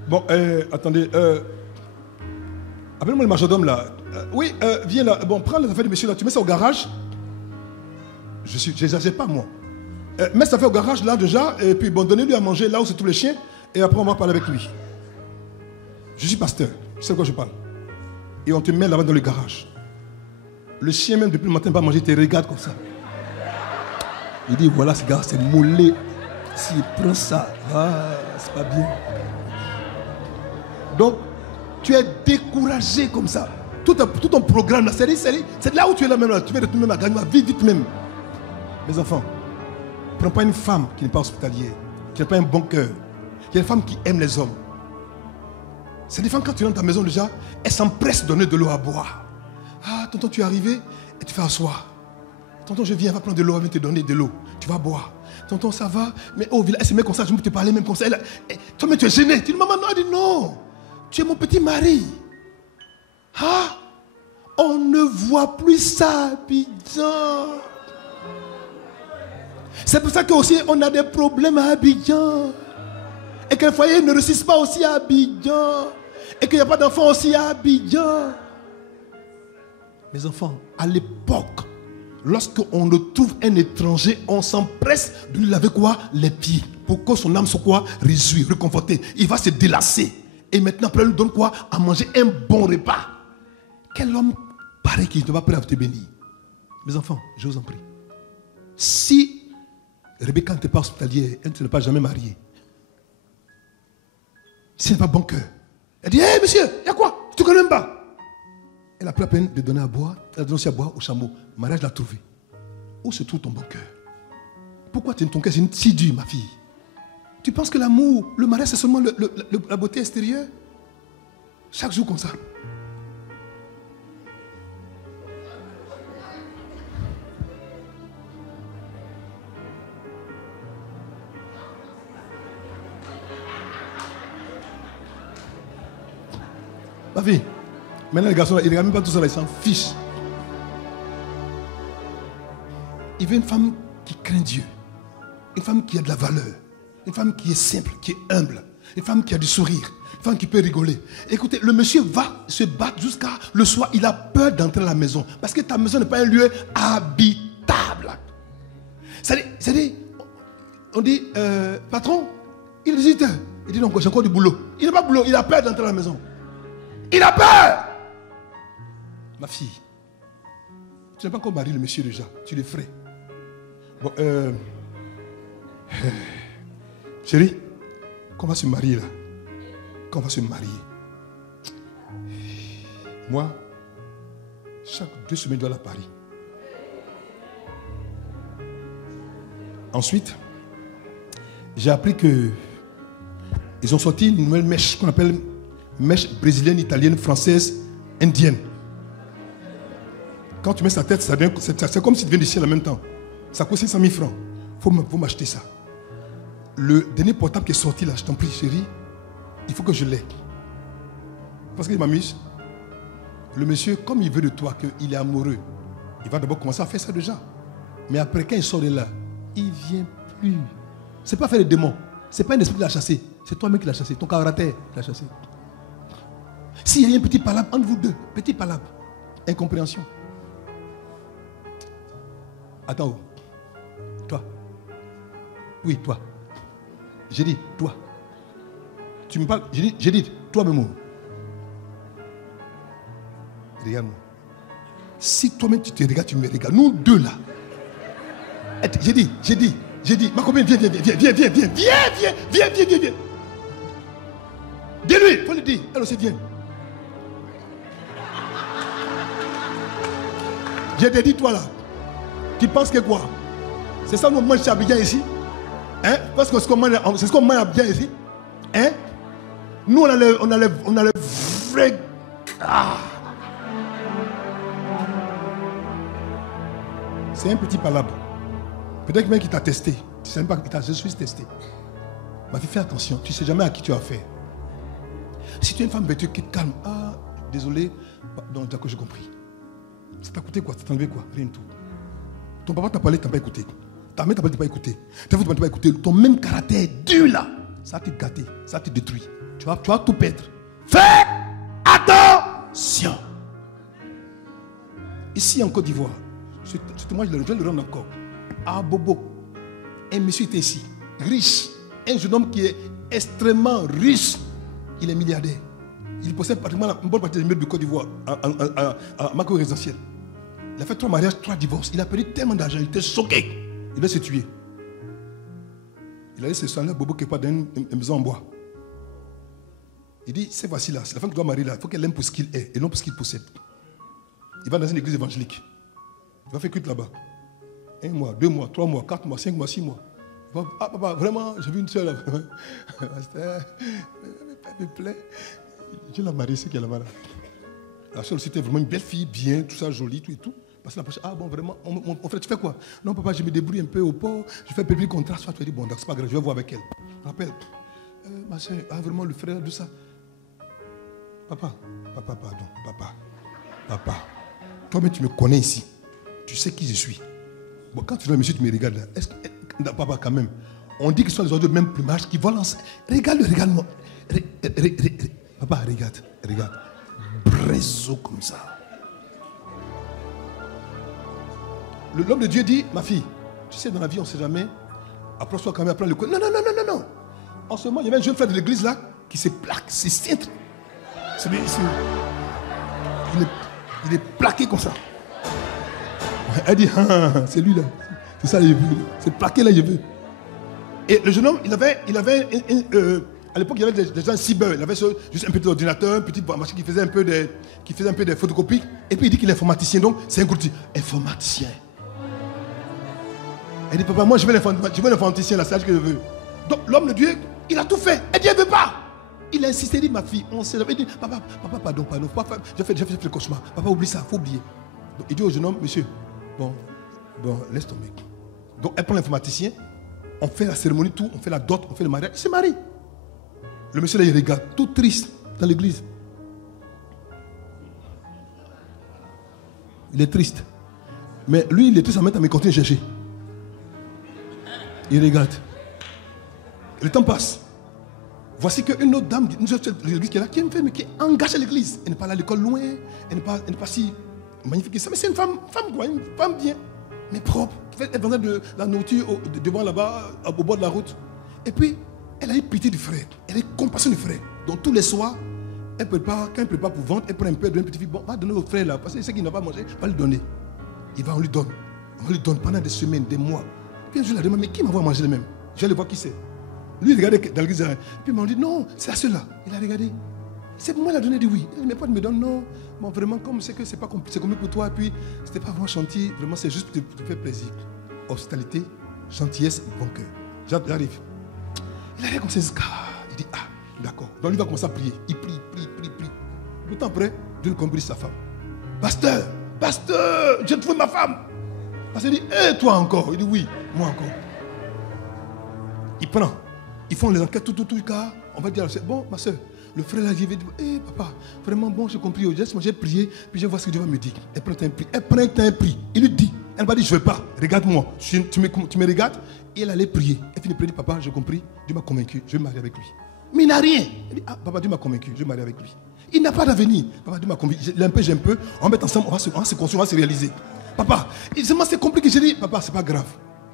bon, attendez, appelle-moi le majordome là. Oui, viens là. Bon, prends les affaires de monsieur là, tu mets ça au garage. J'exagère pas moi. Mets ça fait au garage là déjà, et puis bon, donnez-lui à manger là où se trouvent les chiens, et après on va parler avec lui. Je suis pasteur, tu sais de quoi je parle. Et on te met là-bas dans le garage. Le chien même depuis le matin va manger, il te regarde comme ça. Il dit voilà ce gars, c'est mollet. S'il prend ça, c'est pas bien. Donc, tu es découragé comme ça. Tout ton programme, la série, c'est là où tu es là même. Là. Tu vas retourner à gagner, vite même. Mes enfants, prends pas une femme qui n'est pas hospitalière, qui n'a pas un bon cœur. Il y a une femme qui aime les hommes. C'est des femmes, quand tu rentres dans ta maison déjà, elles s'empressent de donner de l'eau à boire. Ah, tonton, tu es arrivé et tu fais asseoir. Tonton, je viens, va prendre de l'eau, elle vient te donner de l'eau. Tu vas boire. Tonton, ça va? Mais au village, elle se met comme ça, je peux te parler même comme ça. Toi, mais tu es gêné. Tu dis, maman, non, elle dit non. Tu es mon petit mari. Ah, on ne voit plus ça, Abidjan. C'est pour ça qu'aussi on a des problèmes à Abidjan. Et que le foyer ne réussisse pas aussi à Abidjan. Et qu'il n'y a pas d'enfants aussi à Abidjan. Mes enfants, à l'époque, lorsqu'on retrouve un étranger, on s'empresse de lui laver quoi? Les pieds. Pour que son âme soit quoi? Réjouie, réconfortée. Il va se délasser. Et maintenant, après, on lui donne quoi? À manger un bon repas. Quel homme pareil qui ne va pas te bénir? Mes enfants, je vous en prie. Si Rebecca n'était pas hospitalière, elle ne s'est pas jamais mariée. Si elle n'a pas bon cœur, elle dit, hé monsieur, il y a quoi? Tu ne connais même pas. Elle a pris la peine de donner à boire. Elle a donné aussi à boire au chameau. Le mariage l'a trouvé. Où se trouve ton bon cœur? Pourquoi ton cœur est si dur, ma fille? Tu penses que l'amour, le mariage, c'est seulement la beauté extérieure? Chaque jour comme ça. Ma fille, maintenant les garçons, ils ne regardent même pas tout ça, là, ils s'en fichent. Il veut une femme qui craint Dieu, une femme qui a de la valeur, une femme qui est simple, qui est humble, une femme qui a du sourire, une femme qui peut rigoler. Écoutez, le monsieur va se battre jusqu'à le soir, il a peur d'entrer à la maison, parce que ta maison n'est pas un lieu habitable. C'est-à-dire, on dit, patron, il hésite. Il dit non, j'ai encore du boulot. Il n'a pas de boulot, il a peur d'entrer à la maison. Il a peur. Ma fille, tu n'as pas encore marié le monsieur déjà, tu le ferais. Bon, chérie, qu'on va se marier là. Qu'on va se marier. Moi, chaque 2 semaines, je dois aller à Paris. Ensuite, j'ai appris que ils ont sorti une nouvelle mèche qu'on appelle mèche brésilienne, italienne, française, indienne. Quand tu mets sa tête, c'est comme si tu viens du ciel en même temps. Ça coûte 500 000 francs. Il faut m'acheter ça. Le dernier portable qui est sorti là, je t'en prie, chérie, il faut que je l'aie. Parce qu'il m'amuse. Le monsieur, comme il veut de toi, qu'il est amoureux, il va d'abord commencer à faire ça déjà. Mais après, quand il sort de là, il ne vient plus. Ce n'est pas faire le démon. Ce n'est pas un esprit qui l'a chassé. C'est toi-même qui l'a chassé. Ton caractère l'a chassé. S'il y a un petit palabre entre vous deux, petit palabre, incompréhension. Attends, toi. Oui, toi. J'ai dit, toi. Tu me parles, j'ai dit toi-même. regarde-moi. Si toi-même tu te regardes, tu me regardes. Nous deux là. J'ai dit, ma copine, viens. Dis-lui, il faut lui dire. Elle aussi, viens. J'ai dit, toi là, tu penses que quoi? C'est ça, nous, moi, je suis habillé ici. Hein? Parce que c'est ce qu'on mange bien ici. Hein? Nous, on a le vrai. Ah. C'est un petit palabre. Peut-être que même qui t'a testé. Tu ne sais même pas qu'il t'a juste testé. Ma fille, fais attention. Tu ne sais jamais à qui tu as affaire. Si tu es une femme vêtue qui te calme, ah, désolé, donc d'accord, j'ai compris. Ça t'a coûté quoi? Ça t'a enlevé quoi? Rien du tout. Ton papa t'a parlé, tu n'as pas écouté. Ta mère t'a parlé, tu n'as pas écouté. Ta fille t'a pas écouté. Ton même caractère dur là, ça va te gâter, ça va te détruire. Tu vas tout perdre. Fais attention. Ici en Côte d'Ivoire, je vais le rendre encore. À Bobo, un monsieur était ici, riche. Un jeune homme qui est extrêmement riche. Il est milliardaire. Il possède pratiquement une bonne partie des immeubles de Côte d'Ivoire à macro-résidentiel. Il a fait 3 mariages, 3 divorces. Il a perdu tellement d'argent, il était choqué. Il va se tuer. Il a laissé ce soir-là, Bobo, qui est pas dans une maison en bois. Il dit, c'est voici là, c'est la femme qui doit marier là. Il faut qu'elle aime pour ce qu'il est et non pour ce qu'il possède. Il va dans une église évangélique. Il va faire culte là-bas. 1 mois, 2 mois, 3 mois, 4 mois, 5 mois, 6 mois. Ah papa, vraiment, j'ai vu une soeur là. Il me plaît. Dieu l'a mariée, c'est qu'elle a mariée. La soeur aussi était vraiment une belle fille, bien, tout ça, jolie, tout et tout. Parce que la prochaine, ah bon, vraiment, mon frère, tu fais quoi? Non, papa, je me débrouille un peu au port, je fais un peu de contrat. Soit tu as dit, bon, c'est pas grave, je vais voir avec elle. Je rappelle, ma soeur, ah vraiment, le frère de ça. Papa, toi-même, tu me connais ici. Tu sais qui je suis. Bon, quand tu vois monsieur, tu me regardes là. Est-ce que, papa, quand même, on dit que ce sont les oiseaux de même plumage qui volent ensemble. Regarde-moi. Papa, regarde. Brézo comme ça. L'homme de Dieu dit, ma fille, tu sais, dans la vie, on ne sait jamais. Approche-toi quand même, apprends le coup. Non. En ce moment, il y avait un jeune frère de l'église là qui se plaque, se cintre. Il est plaqué comme ça. Elle dit, c'est lui là. C'est ça, je veux. C'est plaqué là, je veux. Et le jeune homme, il avait à l'époque, il y avait des gens cyber. Il avait juste un petit ordinateur, une petite machine qui faisait un peu des photocopies. Et puis il dit qu'il est informaticien. Donc, c'est un groupe informaticien. Elle dit, papa, moi je veux l'informaticien là, c'est ce que je veux. Donc, l'homme de Dieu, il a tout fait. Et Dieu ne veut pas. Il a insisté, il dit, ma fille, on sait. Il dit, papa, pardon. J'ai fait le cauchemar. Papa, oublie ça, il faut oublier. Donc, il dit au jeune homme, monsieur, bon, laisse tomber. Donc, elle prend l'informaticien, on fait la cérémonie, tout, on fait la dot, on fait le mariage, il se marie. Le monsieur là, il regarde, tout triste, dans l'église. Il est triste. Mais lui, il est triste en même temps, mais il continue à chercher. Il regarde. Le temps passe. Voici qu'une autre dame, une autre l'église qui est là, qui est une femme, mais qui est engagée à l'église. Elle n'est pas allée à l'école loin, elle n'est pas si magnifique que ça, mais c'est une femme quoi, une femme bien, mais propre. Elle vendait de la nourriture devant là-bas, au bord de la route. Et puis, elle a eu pitié du frère. Elle a eu compassion du frère. Donc tous les soirs, elle prépare, quand elle prépare pour vendre, elle prend un peu de petit fille. Bon, va donner au frère là, parce que c'est qu'il n'a pas mangé, va lui donner. On lui donne pendant des semaines, des mois. Puis un jour, il a demandé, mais qui m'envoie manger les mêmes? Je vais aller voir qui c'est. Lui, il regardait dans l'église. Puis il m'a dit, non, c'est à ceux-là. Il a regardé. C'est pour moi, il a donné, il dit oui. Il dit, mais pas de me donner, non. Bon, vraiment, comme c'est que c'est pas compliqué pour toi, et puis c'était pas vraiment gentil, vraiment, c'est juste pour te faire plaisir. Hospitalité, gentillesse, bon cœur. J'arrive. Il arrive comme ça, il dit, ah, d'accord. Donc, il va commencer à prier. Il prie. Le temps après, Dieu conduit sa femme. Pasteur, j'ai trouvé ma femme. Pasteur dit, toi encore? Il dit, oui, moi encore. Il prend. Ils font les enquêtes, tout, car on va dire, c'est bon, ma soeur, le frère là, il dit, papa, vraiment bon, j'ai compris, j'ai prié, puis je vois ce que Dieu va me dire. Elle prend un prix. Il lui dit, elle m'a dit, je ne veux pas, regarde-moi, tu me regardes, et elle allait prier. Elle finit de prier, papa, j'ai compris, Dieu m'a convaincu, je vais me marier avec lui. Mais il n'a rien. Il dit, papa, Dieu m'a convaincu, je vais me marier avec lui. Il n'a pas d'avenir. Papa, Dieu m'a convaincu, j'ai un peu, on va mettre ensemble, on va se construire, on va se réaliser. Papa, c'est compliqué, j'ai dit, papa, c'est pas grave.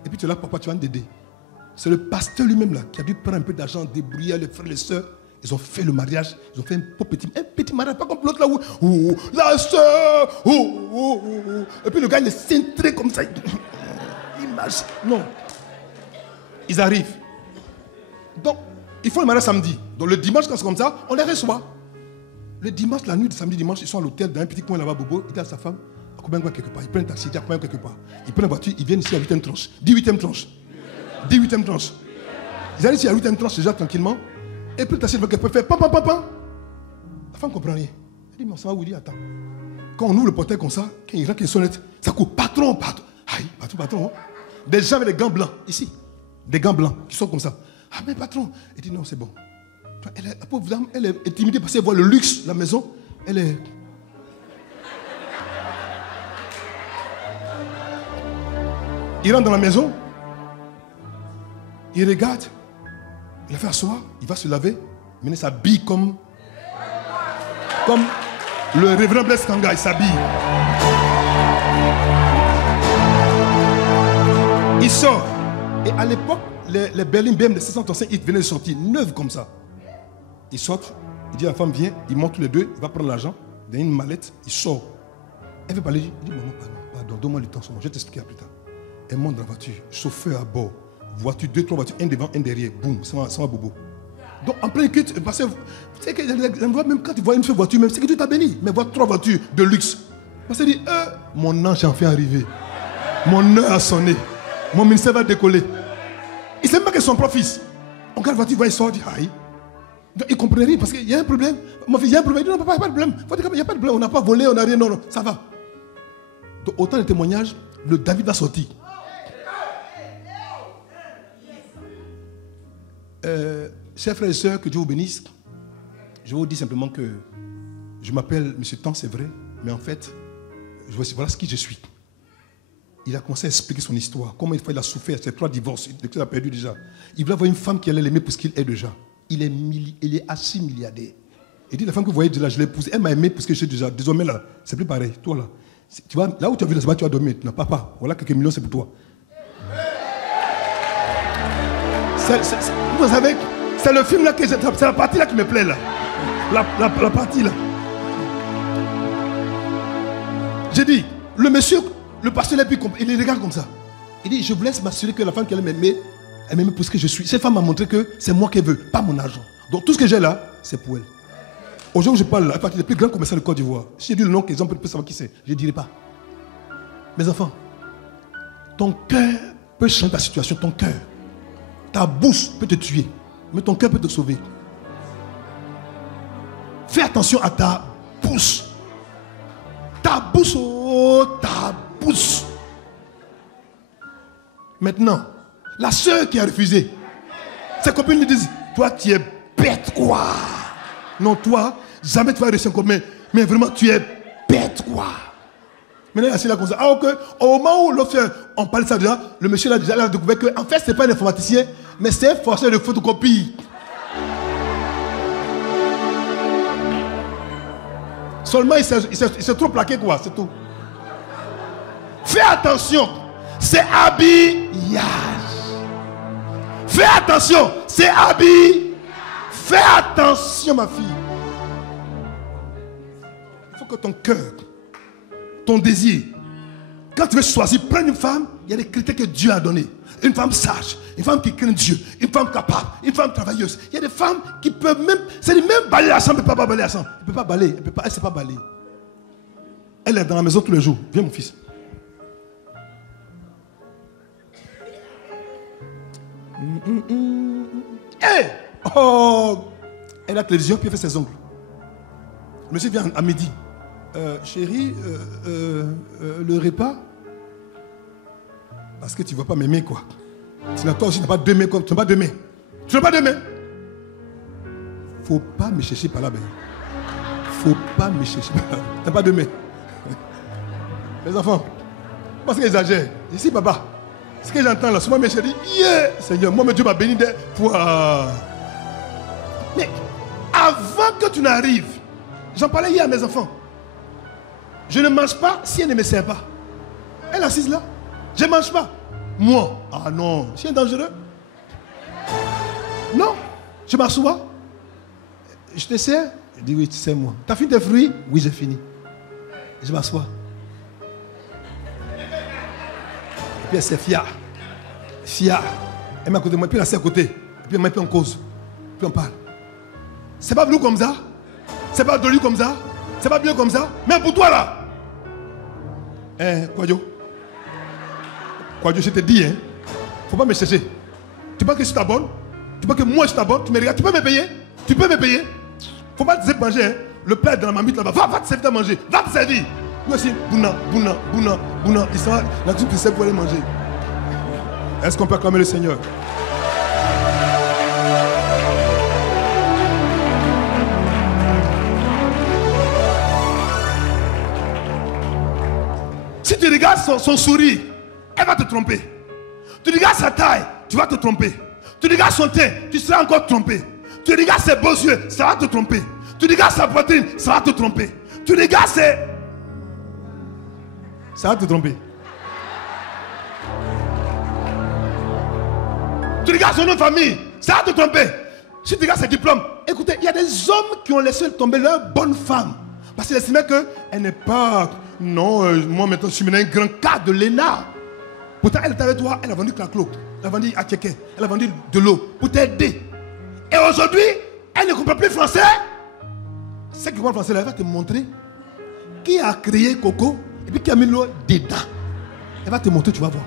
Et puis tu es là, papa, tu vas m'aider. C'est le pasteur lui-même là qui a dû prendre un peu d'argent, débrouiller les frères et les sœurs. Ils ont fait le mariage, ils ont fait un petit mariage, pas comme l'autre là où, la soeur, et puis le gars il est cintré comme ça. Il marche. Non. Ils arrivent. Donc, ils font le mariage samedi. Donc le dimanche, quand c'est comme ça, on les reçoit. Le dimanche, la nuit de samedi, dimanche, ils sont à l'hôtel dans un petit coin là-bas, Bobo. Il dit à sa femme, à combien de quelque part. Ils prennent un taxi, il dit à combien quelque part. Ils prennent la voiture, ils viennent ici à 8e tranche. 18e tranche. 18e tranche. Ils arrivent ici à 8e tranche déjà tranquillement. Et puis le taxi va faire pam. La femme ne comprend rien. Elle dit, mais ça va où il dit, attends. Quand on ouvre le portail comme ça, quand il rentre une sonnette, ça court patron. Aïe, patron. Des gens avec des gants blancs, ici. Des gants blancs qui sont comme ça. Ah, mais patron. Il dit, non, c'est bon. La pauvre dame, elle est intimidée parce qu'elle voit le luxe, la maison. Elle est. Il rentre dans la maison. Il regarde. Il a fait asseoir. Il va se laver. Maintenant, il s'habille comme le révérend Blaise Kanga. Il s'habille. Il sort. Et à l'époque, les berlines BM de 635, ils venaient de sortir, neuves comme ça. Il sort, il dit à la femme, viens, ils montent tous les deux, il va prendre l'argent, dans une mallette, il sort. Elle veut parler, il dit, maman, pardon, donne-moi le temps, je vais t'expliquer plus tard. Elle monte dans la voiture, chauffeur à bord, voiture, 2, 3 voitures, un devant, un derrière, boum, ça va bobo. Donc en plein culte, parce que vous savez que même quand tu vois une seule voiture, même c'est que Dieu t'a béni, mais voir 3 voitures de luxe. Parce qu'il dit, mon ange en fait arriver, mon heure a sonné, mon ministère va décoller. Il ne sait même pas que son propre fils. On regarde la voiture, il sort, il dit, aïe. Donc, il ne comprenait rien parce qu'il y a un problème. Mon fils, il y a un problème. Il dit non, papa, il n'y a pas de problème. Il n'y a pas de problème. On n'a pas volé, on n'a rien. Non, ça va. Donc, autant de témoignages, le David va sortir. Chers frères et sœurs, que Dieu vous bénisse. Je vous dis simplement que je m'appelle M. Tan, c'est vrai. Mais en fait, voilà ce qui je suis. Il a commencé à expliquer son histoire. Comment il a souffert, ses 3 divorces. Il a perdu déjà. Il voulait avoir une femme qui allait l'aimer pour ce qu'il est déjà. Il est assis milliardaire. Il dit, la femme que vous voyez déjà, je l'ai épousée. Elle m'a aimé parce que je suis déjà. Désormais là, c'est plus pareil. Toi là, tu vois, là où tu as vu là, tu vas dormir. Non, papa, voilà quelques millions, c'est pour toi. Vous savez, c'est le film là que c'est la partie là qui me plaît là. La partie là. J'ai dit, le monsieur, le pasteur il regarde comme ça. Il dit, je vous laisse m'assurer que la femme qui allait m'aimer, elle m'aime pour ce que je suis. Cette femme m'a montré que c'est moi qu'elle veut, pas mon argent. Donc tout ce que j'ai là, c'est pour elle. Aujourd'hui, je parle là, elle est le plus grand commerçant de Côte d'Ivoire. Si j'ai dit le nom, que les gens peuvent savoir qui c'est, je ne dirai pas. Mes enfants, ton cœur peut changer ta situation, ton cœur. Ta bouche peut te tuer, mais ton cœur peut te sauver. Fais attention à ta bouche. Ta bouche, oh, ta bouche. Maintenant, la sœur qui a refusé, ses copines lui disent, toi tu es bête quoi. Non, toi, jamais tu vas réussir comme mais vraiment tu es bête quoi. Maintenant, il est assis là comme ça. Alors que, au moment où l'autre, on parlait de ça déjà, le monsieur là déjà a découvert qu'en fait, ce n'est pas un informaticien, mais c'est un forceur de photocopie. Seulement, il s'est trop plaqué quoi, c'est tout. Fais attention, c'est habillage. Fais attention, c'est habillage. Fais attention, ma fille. Il faut que ton cœur, ton désir, quand tu veux choisir, prendre une femme, il y a des critères que Dieu a donnés. Une femme sage, une femme qui craint Dieu, une femme capable, une femme travailleuse. Il y a des femmes qui peuvent même, c'est-à-dire même balayer la chambre, elle ne peut pas balayer la chambre. Elle ne peut pas balayer, elle ne sait pas balayer. Elle est dans la maison tous les jours. Viens mon fils. Hey! Oh! Elle a la télévision puis elle fait ses ongles. Le monsieur vient à midi. Chérie, le repas, parce que tu ne vas pas m'aimer quoi. Sinon toi aussi tu n'as pas deux mains comme tu n'as pas deux mains. Tu n'as pas deux mains. Faut pas me chercher par là, ben. Faut pas me chercher par là. Tu n'as pas deux mains. Les enfants, parce qu'ils exagèrent. Ici papa, ce que j'entends là, souvent mes chéris, yeah, Seigneur, moi Dieu m'a béni de toi. Mais avant que tu n'arrives, j'en parlais hier à mes enfants. Je ne mange pas si elle ne me sert pas. Elle est assise là. Je ne mange pas. Moi, ah non, c'est dangereux. Non, je m'assois. Je te sers? Il dit oui, tu sais moi. T'as fini tes fruits? Oui, j'ai fini. Je m'assois. Et puis elle s'est fière. Fière. Elle m'a à côté de moi, puis elle s'est à côté. Et puis elle m'a mis en cause. Puis on parle. C'est pas bleu comme ça? C'est pas dolu comme ça? C'est pas bien comme ça? Mais pour toi là! Quadio, je te dis, hein, faut pas me chercher. Tu penses que je t'abonne? Tu penses que moi je t'abonne? Tu me regardes, tu peux me payer? Tu peux me payer? Faut pas te servir manger, hein. Le plat est dans la marmite là-bas. Va te servir à manger. Va te servir. Moi aussi, bouna. Il sera la cuisine qui sert pour aller manger. Est-ce qu'on peut acclamer le Seigneur? Si tu regardes son sourire, elle va te tromper. Tu regardes sa taille, tu vas te tromper. Tu regardes son teint, tu seras encore trompé. Tu regardes ses beaux yeux, ça va te tromper. Tu regardes sa poitrine, ça va te tromper. Tu regardes ses... Ça va te tromper. Tu regardes son nom de famille, ça va te tromper. Si tu regardes ses diplômes, écoutez, il y a des hommes qui ont laissé tomber leur bonne femme. Parce qu'ils estimaient qu'elle n'est pas... Non, moi maintenant je suis maintenant un grand cas de l'ENA. Pourtant elle était avec toi, elle a vendu Claclo, elle a vendu Atcheke, elle a vendu de l'eau pour t'aider. Et aujourd'hui, elle ne comprend plus français. Celle qui comprend français, elle va te montrer qui a créé Coco et puis qui a mis l'eau dedans. Elle va te montrer, tu vas voir.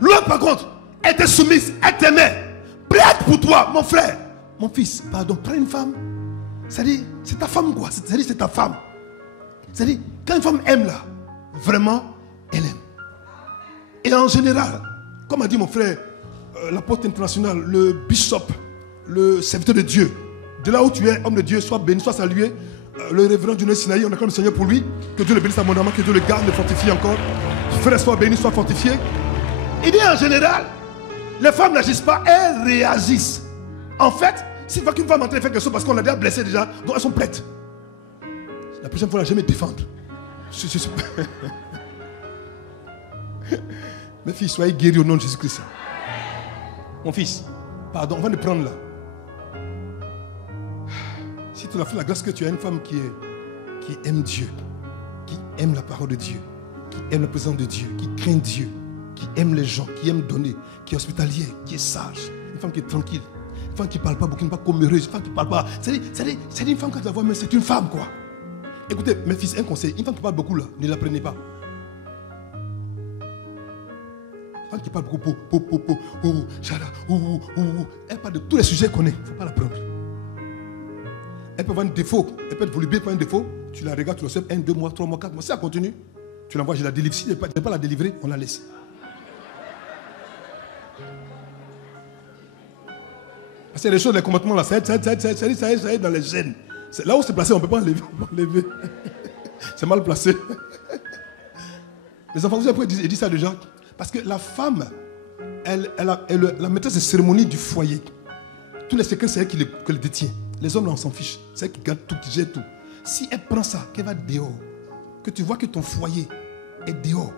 L'autre par contre, elle était soumise, elle t'aimait, prête pour toi, mon frère, mon fils. Pardon, prends une femme. C'est-à-dire, c'est ta femme quoi. C'est-à-dire, c'est ta femme. C'est-à-dire, quand une femme aime là, vraiment, elle aime. Et en général, comme a dit mon frère, l'apôtre international, le bishop, le serviteur de Dieu, de là où tu es, homme de Dieu, sois béni, sois salué. Le révérend Dieudonné Sinaï, on acclame le Seigneur pour lui. Que Dieu le bénisse abondamment, que Dieu le garde, le fortifie encore. Frère, sois béni, sois fortifié. Il dit en général, les femmes n'agissent pas, elles réagissent. En fait, si tu vois qu'une femme est en train de faire quelque chose parce qu'on l'a déjà blessée déjà, donc elles sont prêtes. La prochaine fois, elle ne va jamais défendre. Mes filles, soyez guéris au nom de Jésus-Christ. Mon fils, pardon, on va le prendre là. Si tu as fait la grâce que tu as une femme qui aime Dieu, qui aime la parole de Dieu, qui aime la présence de Dieu, qui craint Dieu, qui aime les gens, qui aime donner, qui est hospitalière, qui est sage, une femme qui est tranquille, une femme qui ne parle pas beaucoup, qui n'est pas comméreuse, une femme qui ne parle pas. C'est une femme quand tu la vois, mais c'est une femme quoi. Écoutez, mes fils, un conseil, une femme qui parle beaucoup là, ne la prenez pas. Une femme qui parle beaucoup, elle parle de tous les sujets qu'on est, il ne faut pas la prendre. Elle peut avoir un défaut, elle peut être volubile pour un défaut, tu la regardes, tu l'observes 1, 2 mois, 3 mois, 4 mois, si elle continue, tu l'envoies, je la délivre. Si elle ne peut pas la délivrer, on la laisse. Parce qu'il y a des choses, les comportements là, ça aide dans les gènes. Là où c'est placé, on ne peut pas enlever. C'est mal placé. Les enfants, vous avez dit ça déjà. Parce que la femme, elle la maîtresse de cérémonie du foyer. Tous les secrets, c'est elle qui le détient. Les hommes, là, on s'en fiche. C'est elle qui garde tout, qui gère tout. Si elle prend ça, qu'elle va dehors, que tu vois que ton foyer est dehors,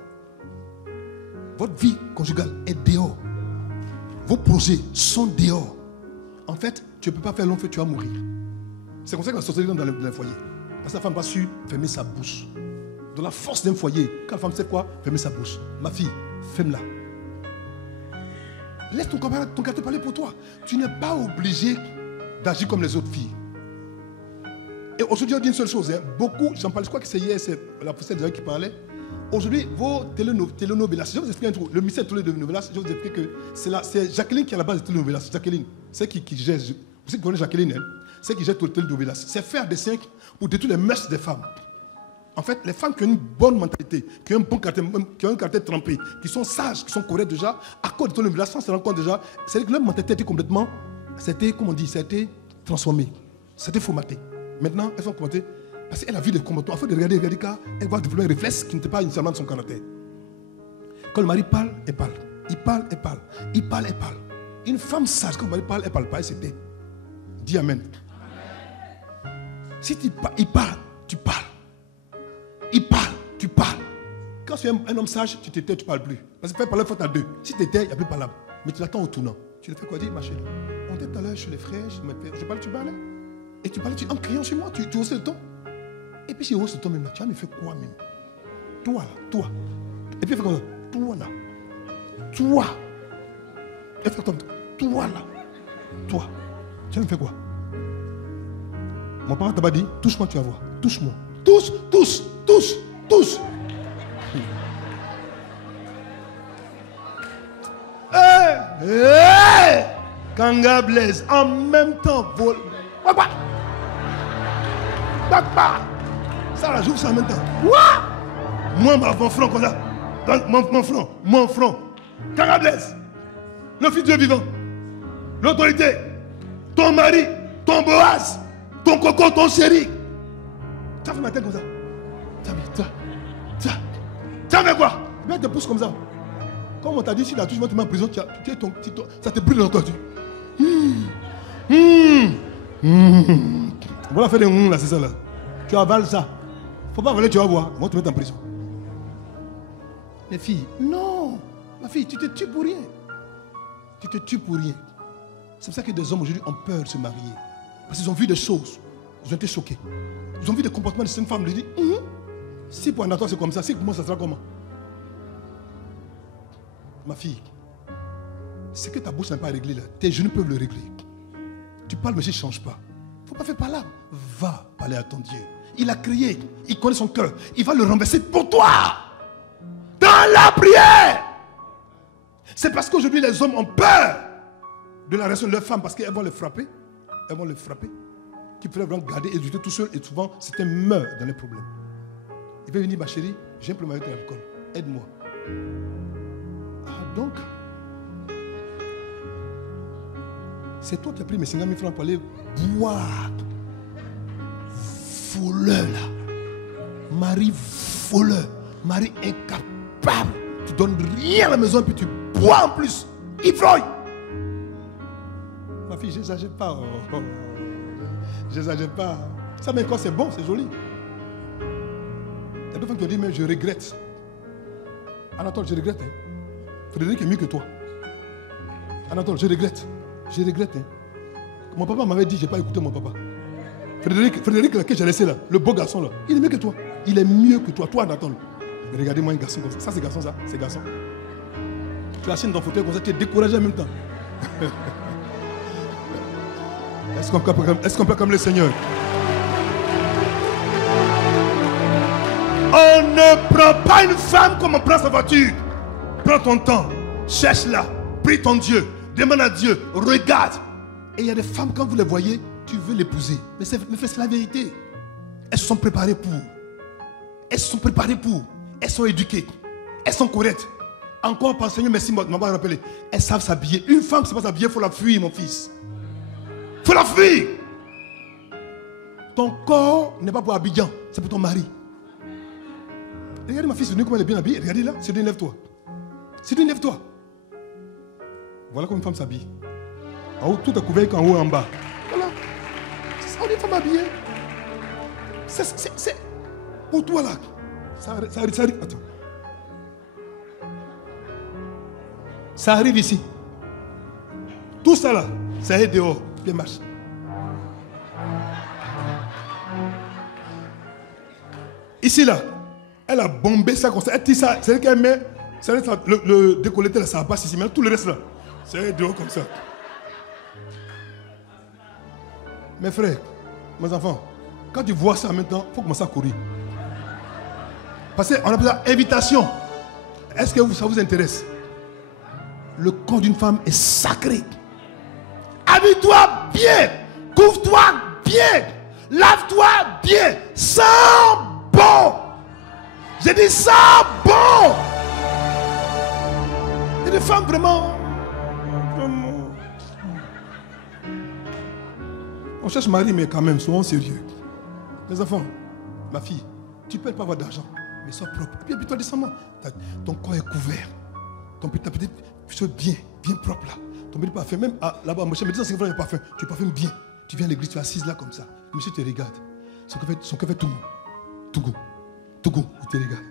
votre vie conjugale est dehors, vos projets sont dehors, en fait, tu ne peux pas faire long feu, tu vas mourir. C'est comme ça que la société dans le foyer. Parce que la femme n'a pas su fermer sa bouche. Dans la force d'un foyer, quand la femme sait quoi, fermer sa bouche. Ma fille, ferme-la. Laisse ton caractère parler pour toi. Tu n'es pas obligé d'agir comme les autres filles. Et aujourd'hui, on dit une seule chose. Hein. Beaucoup, j'en parle, je crois que c'est hier, c'est la professeure qui parlait. Aujourd'hui, vos télénovelas, je vais vous expliquer un truc. Le mystère de télénovelas, je vais vous expliquer que c'est Jacqueline qui est à la base des télénovelas. Jacqueline, c'est qui gère. Vous savez qui connaît Jacqueline, hein? C'est qui gère tout le télénovelas. C'est faire des 5 pour détruire les mœurs des femmes. En fait, les femmes qui ont une bonne mentalité, qui ont un bon caractère, qui ont un caractère trempé, qui sont sages, qui sont correctes déjà, à cause de télénovelas, sans se rendre compte déjà, c'est que leur mentalité était complètement, c'était, comment on dit, c'était transformée. C'était formaté. Maintenant, elles sont commentées parce qu'elle a vu des comportements. Il faut regarder car elle va développer un réflexe qui n'était pas initialement de son caractère. Quand le mari parle, elle parle. Il parle, elle parle. Il parle, elle parle. Une femme sage, quand le mari parle, elle parle pas, elle se tait. Dis amen. Si il parle, tu parles. Il parle, tu parles. Quand tu es un homme sage, tu te tais, tu ne parles plus. Parce que faire parler, il faut à deux. Si tu te tais, il n'y a plus de parole. Mais tu l'attends au tournant. Tu le fais quoi? Dis, ma chérie, on montais tout à l'heure chez les frères, je parlais, tu parlais. Et tu parlais en criant sur moi, tu haussais le ton. Et puis si tu hausses le ton même là, tu vas me faire quoi même? Toi là, toi. Et puis il fait comme ça, toi là. Toi. Et fait comme ça, toi là. Toi. Tu vas me faire quoi? Mon papa t'a pas dit, touche-moi, tu vas voir. Touche-moi. Touche. Hey! Kanga Blaise, en même temps, vol. Ça là, j'ouvre ça en même temps. Moi, mon front comme ça. Mon front. Kanga Blaise, le fils de Dieu vivant, l'autorité, ton mari, ton Boaz, ton coco, ton chéri. Tu as fait ma tête comme ça. Tu fais quoi? Viens te pousse comme ça. Comme on t'a dit, si la touche, tu mets en prison, ça te brûle encore. Voilà, faire des là, c'est ça là. Tu avales ça. Faut pas avaler, tu vas voir. Moi, te mettre en prison. Les filles, non. Ma fille, tu te tues pour rien. Tu te tues pour rien. C'est pour ça que des hommes aujourd'hui ont peur de se marier. Parce qu'ils ont vu des choses. Ils ont été choqués. Ils ont vu des comportements de certaines femmes. Ils disent, si pour Anatole c'est comme ça, si pour moi ça sera comment? Ma fille, ce que ta bouche n'a pas réglé là, tes genoux peuvent le régler. Tu parles, mais si ne change pas. Il ne faut pas faire par là. Va parler à ton Dieu. Il a créé, il connaît son cœur. Il va le renverser pour toi. Dans la prière. C'est parce qu'aujourd'hui les hommes ont peur de la réaction de leurs femmes parce qu'elles vont les frapper. Elles vont les frapper. Qui pourraient vraiment garder, éduquer tout seul. Et souvent, c'est un meurtre dans les problèmes. Il va venir, ma chérie, j'ai un problème avec l'alcool. Aide-moi. Ah, donc, c'est toi qui as pris mes 50 000 francs pour aller boire. Voleur, là. Mari voleur. Mari incapable. Tu donnes rien à la maison et puis tu bois en plus. Ivrogne. Ma fille, j'exagère pas. J'exagère pas. Ça, mais quand c'est bon, c'est joli. Il y a d'autres femmes qui ont dit, mais je regrette. Anatole, je regrette. Hein. Frédéric est mieux que toi. Anatole, je regrette. Je regrette. Hein. Mon papa m'avait dit, je n'ai pas écouté mon papa. Frédéric, là, que j'ai laissé là, le beau garçon là, il est mieux que toi. Il est mieux que toi. Toi, Anatole. Regardez-moi un garçon comme ça. Ça, c'est garçon, ça. C'est garçon. Tu assis dans ton fauteuil comme ça, tu es découragé en même temps. Est-ce qu'on peut comme le Seigneur? On ne prend pas une femme comme on prend sa voiture. Prends ton temps, cherche-la, prie ton Dieu, demande à Dieu, regarde. Et il y a des femmes, quand vous les voyez, tu veux l'épouser. Mais c'est la vérité. Elles se sont préparées pour. Elles se sont préparées pour. Elles sont éduquées. Elles sont correctes. Encore par Seigneur, merci, m'a pas rappelé. Elles savent s'habiller. Une femme qui ne sait pas s'habiller, il faut la fuir, mon fils. Il faut la fuir. Ton corps n'est pas pour Abidjan, c'est pour ton mari. Regardez ma fille, c'est comment elle est bien habillée. Regardez là, c'est lève-toi. C'est lève-toi. Voilà comment une femme s'habille. En haut, tout est couvert qu'en haut et en bas. Voilà. C'est ça, on est une femme habillée. C'est pour toi là. Ça arrive. Attends. Ça arrive ici. Tout ça là, ça est dehors. Bien marche. Ici là, elle a bombé ça comme ça. Elle tire ça. C'est qu'elle met. Le décolleté là, ça passe ici. Mais tout le reste là, c'est dehors comme ça. Mes frères, mes enfants, quand tu vois ça maintenant, il faut commencer à courir. Parce qu'on appelle ça invitation. Est-ce que ça vous intéresse? Le corps d'une femme est sacré. Habille-toi bien. Couvre-toi bien. Lave-toi bien. Sens bon. J'ai dit sens bon. Il y a des femmes vraiment. On cherche mari, mais quand même, soyons sérieux. Les enfants, ma fille, tu peux pas avoir d'argent, mais sois propre. Et puis habille-toi décemment. Ton corps est couvert. Ta petite chose bien propre là. Ton petit parfum, même là-bas, monsieur me dit 150 francs de parfum. Tu parfumes bien. Tu viens à l'église, tu es assise là comme ça. Monsieur te regarde. Son cœur fait tout goût. Tout goût, il te regarde.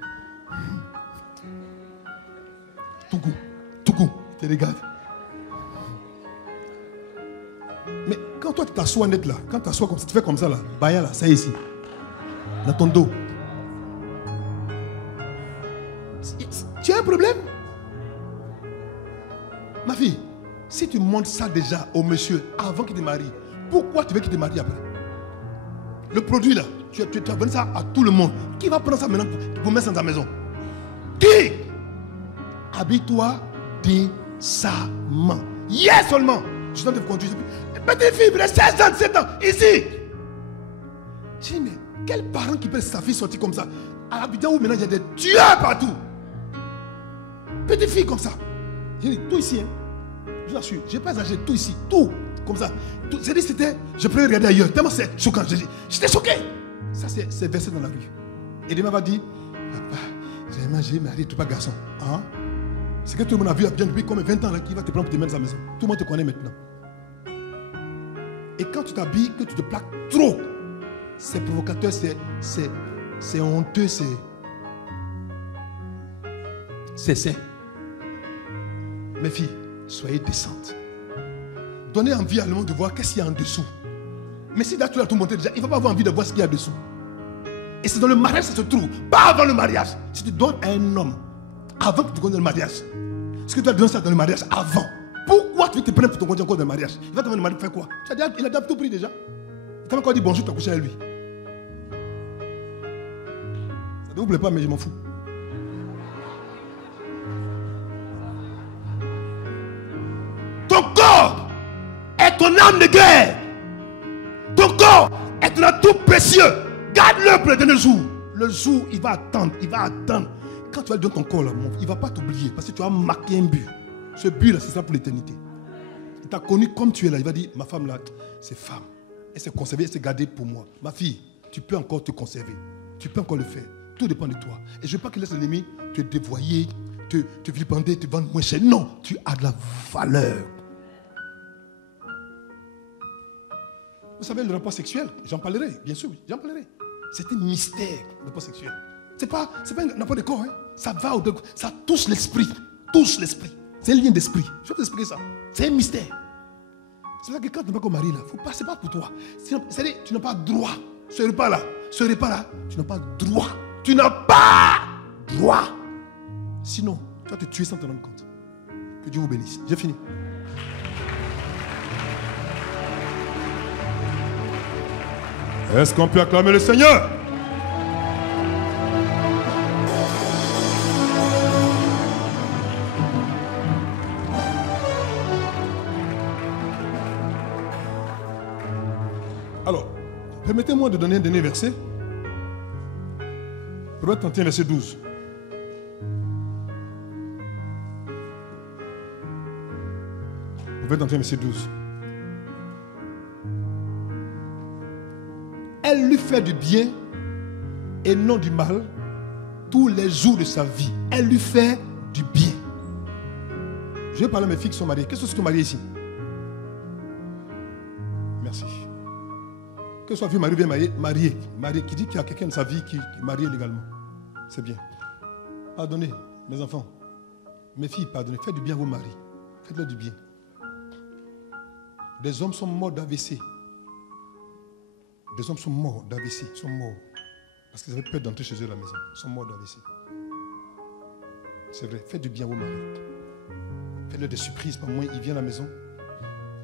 Tout goût, il te regarde. quand toi tu t'assois net là, quand tu t'assois comme ça, tu fais comme ça là, Baya là, ça est ici. Dans ton dos. Tu as un problème? Ma fille, si tu montres ça déjà au monsieur avant qu'il te marie, pourquoi tu veux qu'il te marie après? Le produit là, tu as vendu ça à tout le monde. Qui va prendre ça maintenant pour mettre ça dans ta maison? Qui? Habille-toi décemment. Hier seulement, je suis en train de conduire. Petite fille, il a 16 ans, 17 ans, ici. Je dis, mais quel parent qui peut sa fille sortir comme ça? À l'habitat où maintenant il y a des tueurs partout. Petite fille comme ça. J'ai dit, tout ici, hein. Je vous assure, je n'ai pas exagéré, tout ici, tout, comme ça. J'ai dit, c'était, je préfère regarder ailleurs, tellement c'est choquant. J'étais choqué. Ça, c'est versé dans la rue. Et demain va dire, papa, j'ai marié tout pas garçon. Hein? C'est que tout le monde a vu bien depuis combien 20 ans là, qui va te prendre pour te mettre à la maison. Tout le monde te connaît maintenant. Et quand tu t'habilles, que tu te plaques trop, c'est provocateur, c'est honteux, c'est. Mes filles, soyez décentes. Donnez envie à l'homme de voir qu'est-ce qu'il y a en dessous. Mais si là tu l'as tout montré déjà, il ne va pas avoir envie de voir ce qu'il y a dessous. Et c'est dans le mariage que ça se trouve, pas avant le mariage. Si tu donnes à un homme, avant que tu connaisses le mariage, ce que tu as donné ça dans le mariage avant, pourquoi tu veux te prendre pour ton compte encore dans le mariage? Il va te demander faire quoi? Il a déjà tout pris déjà. Il t'a encore dit bonjour, tu as couché avec lui. Ça ne vous plaît pas, mais je m'en fous. Ton corps est ton âme de guerre. Ton corps est ton atout précieux. Garde-le pour le dernier jour. Le jour, il va attendre. Quand tu vas donner ton corps là, il ne va pas t'oublier parce que tu as marqué un but. Ce but là, c'est ça pour l'éternité. Il t'a connu comme tu es là. Il va dire, ma femme là, c'est femme. Elle s'est conservée, elle s'est gardée pour moi. Ma fille, tu peux encore te conserver. Tu peux encore le faire. Tout dépend de toi. Et je ne veux pas qu'il laisse l'ennemi te dévoyer, te vilipender, te vendre moins cher. Non, tu as de la valeur. Vous savez, le rapport sexuel, j'en parlerai, bien sûr, j'en parlerai. C'est un mystère, le rapport sexuel. C'est pas un rapport de corps, hein. Ça va ça touche l'esprit. C'est un lien d'esprit. Je vais vous expliquer ça. C'est un mystère. C'est pour ça que quand tu n'es pas marié là, c'est pas pour toi. C'est-à-dire, tu n'as pas droit. Ce repas-là, tu n'as pas droit. Tu n'as pas droit. Sinon, tu vas te tuer sans te rendre compte. Que Dieu vous bénisse. J'ai fini. Est-ce qu'on peut acclamer le Seigneur? Alors, permettez-moi de donner un dernier verset. Proverbe 31, verset 12. Proverbe 31, verset 12. Elle lui fait du bien et non du mal tous les jours de sa vie. Elle lui fait du bien. Je vais parler à mes filles qui sont mariées. Qu'est-ce que tu es marié ici? Merci. Que ce soit fille mariée, bien mariée, qui dit qu'il y a quelqu'un de sa vie qui est marié légalement. C'est bien. Pardonnez, mes enfants. Mes filles, pardonnez. Faites du bien à vos maris. Faites-leur du bien. Des hommes sont morts d'AVC. Des hommes sont morts d'AVC, sont morts. Parce qu'ils avaient peur d'entrer chez eux à la maison. Ils sont morts d'AVC. C'est vrai, faites du bien à vos maris. Faites-leur des surprises. Par moi, il vient à la maison.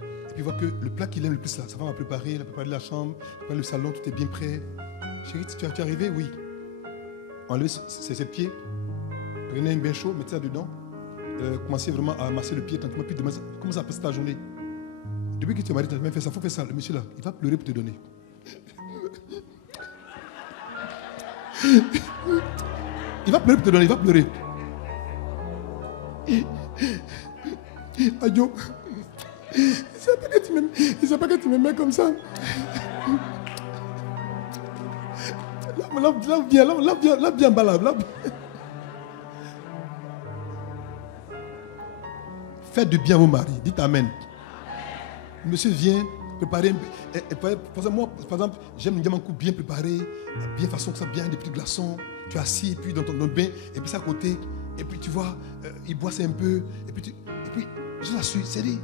Et puis il voit que le plat qu'il aime le plus là, sa femme a préparé, elle a préparé la chambre, préparé le salon, tout est bien prêt. Chérie, tu es arrivé? Oui. Enlevez ses pieds. Prenez un bain chaud, mettez ça dedans. Commencez vraiment à masser le pied tranquillement. Puis demain, comment ça passe ta journée? Depuis que tu es marié, tu n'as jamais fait ça. Il faut faire ça. Le monsieur là, il va pleurer pour te donner. Il va pleurer pour te donner, il va pleurer. Adio, il ne sait pas que tu me mets comme ça. Là, bien balade. Faites du bien à vos maris. Dites Amen. Monsieur vient préparer un peu. Par exemple, j'aime un coup bien préparé, bien façon que ça, bien des petits glaçons. Tu es assis et puis dans ton bain, et puis ça à côté, et puis tu vois, il boit ça un peu, et puis je l'assure, c'est dit.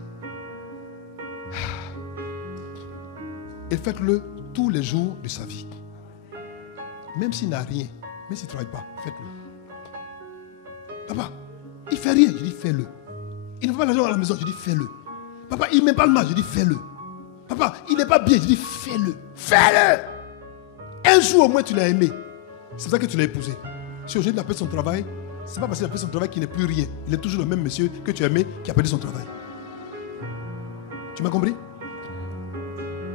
Et faites-le tous les jours de sa vie. Même s'il n'a rien, même s'il ne travaille pas, faites-le. Papa, il ne fait rien, je dis fais-le. Il ne fait pas l'argent à la maison, je dis fais-le. Papa, il ne met pas le mal, je dis fais-le. Papa, il n'est pas bien, je dis fais-le. Fais-le. Un jour au moins tu l'as aimé. C'est pour ça que tu l'as épousé. Si aujourd'hui il a perdu son travail, ce n'est pas parce qu'il a perdu son travail qu'il n'est plus rien. Il est toujours le même monsieur que tu as aimé qui a perdu son travail. Tu m'as compris?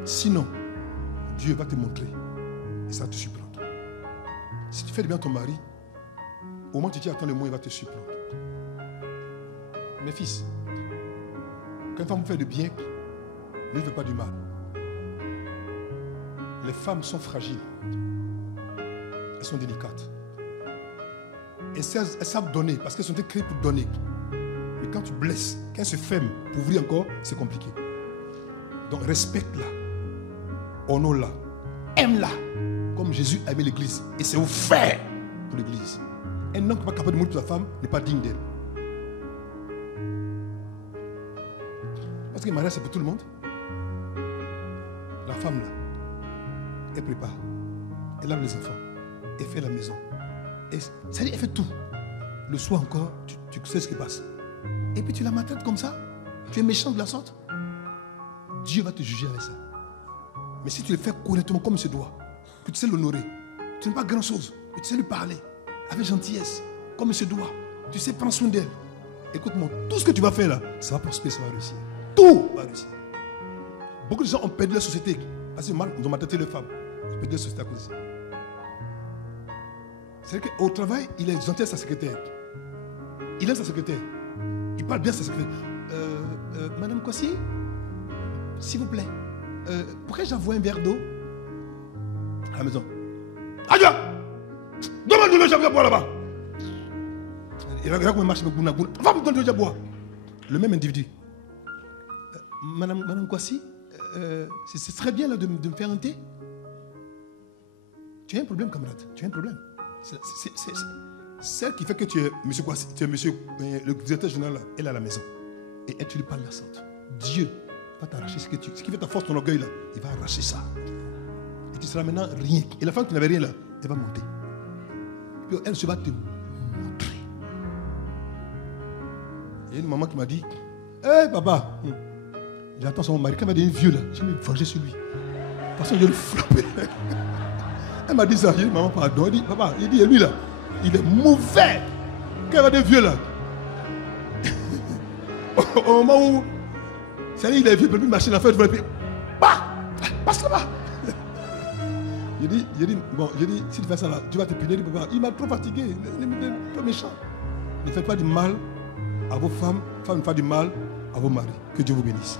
Sinon, Dieu va te montrer et ça va te surprendre. Si tu fais du bien à ton mari, au moment où tu dis attends le mot, il va te surprendre. Mes fils, quand une femme vous fait du bien, ne lui fait pas du mal. Les femmes sont fragiles. Elles sont délicates. Elles savent donner parce qu'elles sont créées pour donner. Mais quand tu blesses, quand elles se ferment pour ouvrir encore, c'est compliqué. Donc respecte-la. Honore-la. Aime-la. Comme Jésus a aimé l'église. Et c'est offert pour l'église. Un homme qui n'est pas capable de mourir pour sa femme n'est pas digne d'elle. Parce que le mariage c'est pour tout le monde. La femme là, elle prépare. Elle lave les enfants. Elle fait la maison. C'est-à-dire, elle fait tout. Le soir encore, tu sais ce qui passe. Et puis tu la maltraites comme ça. Tu es méchant de la sorte. Dieu va te juger avec ça. Mais si tu le fais correctement comme il se doit, que tu sais l'honorer, tu n'as pas grand chose, mais tu sais lui parler avec gentillesse, comme il se doit, tu sais prendre soin d'elle. Écoute-moi, tout ce que tu vas faire là, ça va prospérer, ça va réussir. Tout va réussir. Beaucoup de gens ont perdu la société parce qu'ils ont maltraité les femmes. Ils ont perdu la société à cause de ça. C'est-à-dire qu'au travail, il est gentil à sa secrétaire. Il aime sa secrétaire. Il parle bien à sa secrétaire. Madame Kossi, s'il vous plaît, pourquoi j'envoie un verre d'eau à la maison? Adia! Demande-lui le jambon à boire là-bas. Il regarde comment il marche avec Gounagoun. Va me donner le jambon à boire. Le même individu. Madame Kossi, c'est très bien là, de me faire un thé. Tu as un problème, camarade. Tu as un problème. C'est celle qui fait que tu es monsieur Kouassi, tu es monsieur le directeur général là, elle est à la maison. Et elle, tu lui parles de la sorte. Dieu va t'arracher ce qui fait ta force, ton orgueil là. Il va arracher ça. Et tu seras maintenant rien. Et la femme qui n'avait rien là, elle va monter. Puis elle se va te montrer. Il y a une maman qui m'a dit, hé papa, j'attends son mari. Quand il va devenir vieux là, je vais me venger sur lui. De toute façon, je vais le frapper. Elle m'a dit ça, j'ai dit, maman, pardon. Elle dit, papa, il dit, lui là, il est mauvais. Quand il va devenir vieux là, au moment où, c'est-à-dire, il est vieux, il ne peut plus marcher dans la fête, il va bah, passe là-bas. J'ai dit, bon, si tu fais ça là, tu vas te punir, papa. Il m'a trop fatigué, il est trop méchant. Ne faites pas du mal à vos femmes, femmes ne faites du mal à vos maris. Que Dieu vous bénisse.